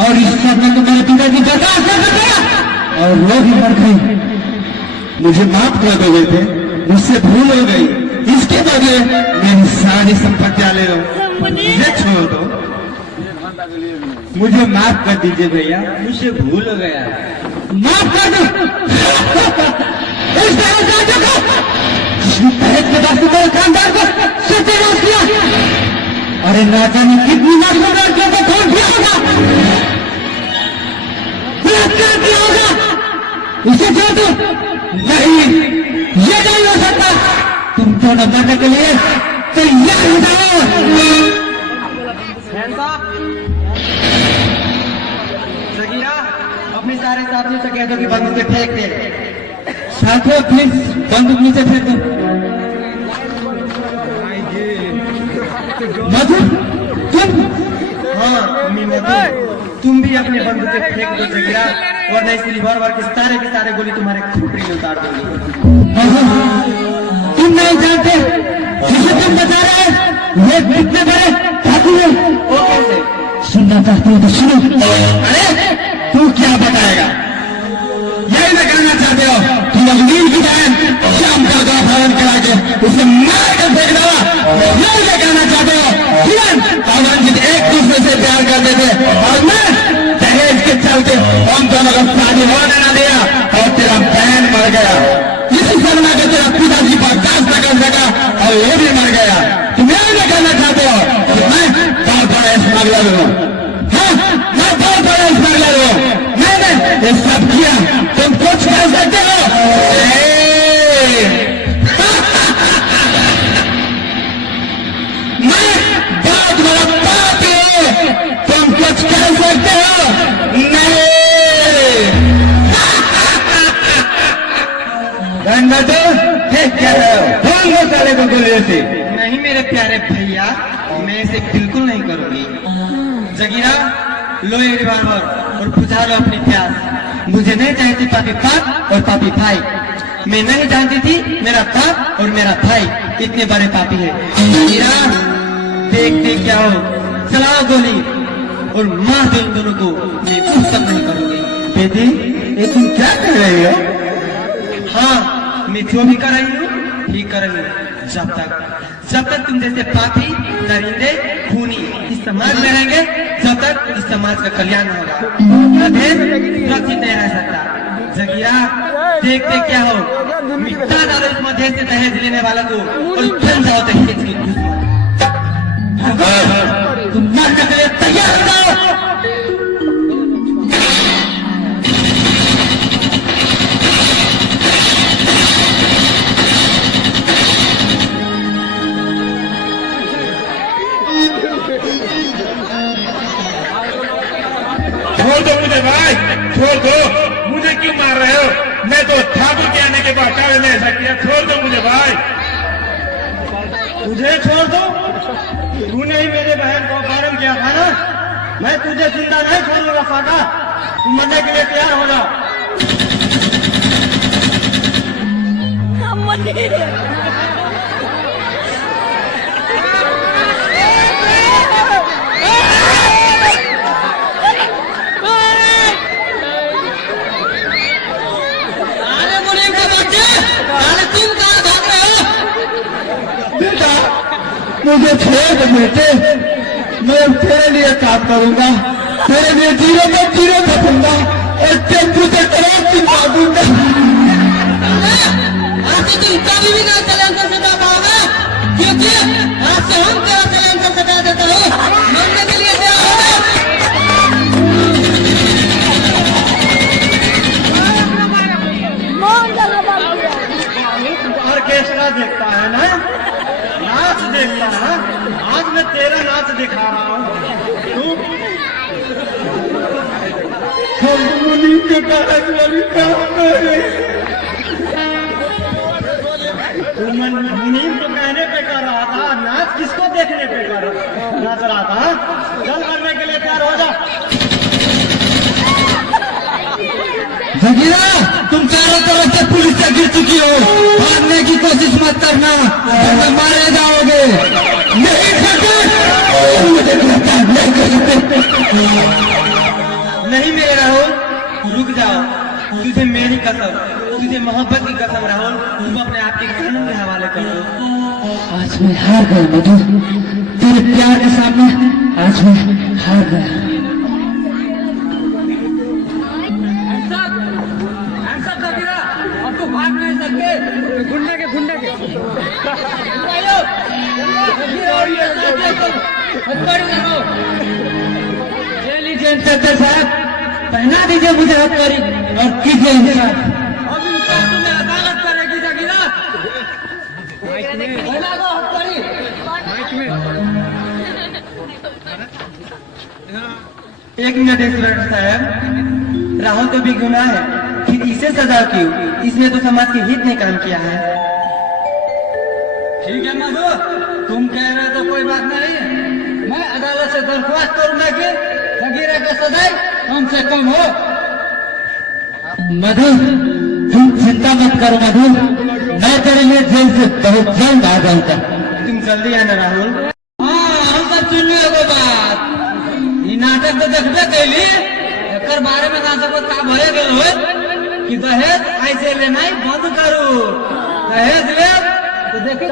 और इस सब में तो मेरे पिता की बर्दाश्त कर दिया और वो भी मर गई। मुझे माफ कर दोगे थे? मुझसे भूल हो गई। इसके बदले मेरी सारी संपत्तियां ले लो, मुझे छोड़ दो। मुझे माफ कर दीजिए भैया, मुझसे भूल हो गया। माफ कर दो इस राजा को जिसने दहेज के वास्ते मेरे खानदान को सत्यानाश किया। अरे ना जाने कितनी नस्लों लड़कियों को खून किया होगा, बलात्कार किया होगा। उसे छोड़ दो। नहीं, ये नहीं हो सकता। तुम दोनों मरने के लिए तैयार हो जाओ। तुम्हारे साथियों से कह दो कि बंदूकें फेंक दे। साथियों प्लीज बंदूक नीचे फेंक दो। मधु तुम? हाँ मैं मधु, तुम भी अपने बंदूकें फेंक दो जगीरा, वरना इस रिवॉल्वर के सारे गोली तुम्हारे खोपड़ी में उतार दूंगी। तुम नहीं जानते जिसे तुम बता रहे हैं ये कितने बड़े डाकू है। वो कैसे? सुनना चाहते हो तो सुनो। अरे तू क्या बताएगा? यही ना कहना चाहते हो तुम अग्निल की बहन शाम का अपहरण करा के उसे मार कर फेंक दो? यही ना कहना चाहते हो किरण पवनजीत एक दूसरे से प्यार करते थे और मैं दहेज के चलते हम दोनों को शादी होने न दिया और तेरा बहन मर गया। इसी सलमा के तेरा पिताजी बर्दाश्त न कर सका और वो भी मर गया। तुम यही ना कहना चाहते हो कि मैं बहुत बड़ा स्मगलर हूँ? हाँ, मैं बहुत बड़ा स्मगलर हूँ। मैंने ये सब किया, तुम कुछ कह सकते हो? मैं बहुत बड़ा पापी हूँ, तुम कुछ कह सकते हो? नहीं। क्या रहे हो? साले को गोली से नहीं मेरे प्यारे भैया, मैं इसे बिल्कुल नहीं करूंगी। जगीरा लो ये रिवॉल्वर और बुझा लो अपनी प्यास। मुझे नहीं चाहिए पापी बाप और पापी भाई। मैं नहीं जानती थी मेरा बाप और मेरा भाई इतने बड़े पापी है। जगीरा देख क्या हो, चलाओ गोली और मार दो इन दोनों को। मैं कुछ तक नहीं करूंगी। बेटी ये तुम क्या कर रही हो? हाँ मैं जो भी कर रही हूँ ठीक कर रही हूँ। जब तक तुम जैसे पापी दरिंदे खूनी इस समाज में रहेंगे, जब तक इस समाज का कल्याण होगा। दहेज सुरक्षित नहीं रह सकता। जगीरा देखते क्या हो, मिटा डालो इस मध्येश से दहेज लेने वाला को और बन जाओ दहेज के दुश्मन। तुम मरने के लिए तैयार हो जाओ। छोड़ दो मुझे भाई, छोड़ दो। मुझे क्यों मार रहे हो? मैं तो ठाकुर के आने के बाद कावे में ऐसा किया। छोड़ दो मुझे भाई। तुझे छोड़ दो? तूने ही मेरे बहन को अपहरण किया था ना? मैं तुझे जिंदा नहीं छोड़ूंगा फाका। तू मरने के लिए तैयार हो जा। मुझे छोड़ दे बेटे, मैं तेरे लिए काम करूंगा, तेरे लिए जीरो बचूंगा और टेम्पू से ट्रक की मांगूंगा। आज से तुम कभी भी ना सिलेंडर सटा पाओगे, क्योंकि आज से हम तेरा सिलेंडर सटा देते हो। मरने के लिए तैयार हो गए। ऑर्केस्ट्रा देखता है ना, नाच देखता है। आज मैं तेरा नाच दिखा रहा हूँ। हम मुनीम के कागज वाली काम करें। तू मुनीम को कहने पे कर रहा था, नाच किसको देखने पे नाच रहा था? चल करने के लिए तैयार हो जा। जगीरा तुम चारों तरफ से पुलिस से गिर चुकी हो, भागने की कोशिश मत करना, वरना मारे जाओगे। नहीं करते, मुझे गिरफ्तार नहीं कर सकते। नहीं मेरे राहुल, रुक जाओ। तुझे मेरी कसम, तुझे मोहब्बत की कसम राहुल, तुम अपने आप के कानून के हवाले कर दो। आज मैं हार गया मधु, तेरे प्यार के सामने आज मैं हार गया। अब तो भाग नहीं सकते। गुंडे के ले लीजिए इंस्पेक्टर साहब, पहना दीजिए मुझे हथकड़ी और कीजिए इंसाफ। अब इंसान तुम्हें अदालत करेगी जगीरा। पहना दो हथकड़ी। एक मिनट इंस्पेक्टर साहब, राहुल तो बेगुनाह है, फिर इसे सजा क्यों? इसने तो समाज के हित में काम किया है। ठीक है मधु, तुम कह रहे हो तो कोई बात नहीं, मैं अदालत से दरख्वास्त करूंगा कि सगीरा का सजा कम से कम हो। मधु, तुम चिंता मत करो मधु, मैं तेरे लिए जेल से बहुत जल्द आ जाऊंगा। तुम जल्दी आना राहुल। हाँ, हम सब सुन लियो एगो बात, ये नाटक तो देखबे कैली, एकर बारे में ना सब का भय गेल हो कि दहेज ऐसे लेना बंद करू। दहेज ले तो देखिए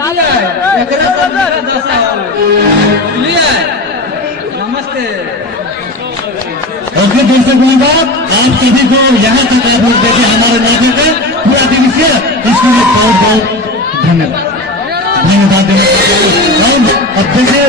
एकरा सब मेरा दशा हो, बुझलिए? नमस्ते। ओके दर्शक बंधु, आप सभी को यहाँ तक आप लोग देखे हमारे नाटक का पूरा देखिए, इसके लिए बहुत बहुत धन्यवाद देना। और अब देखिए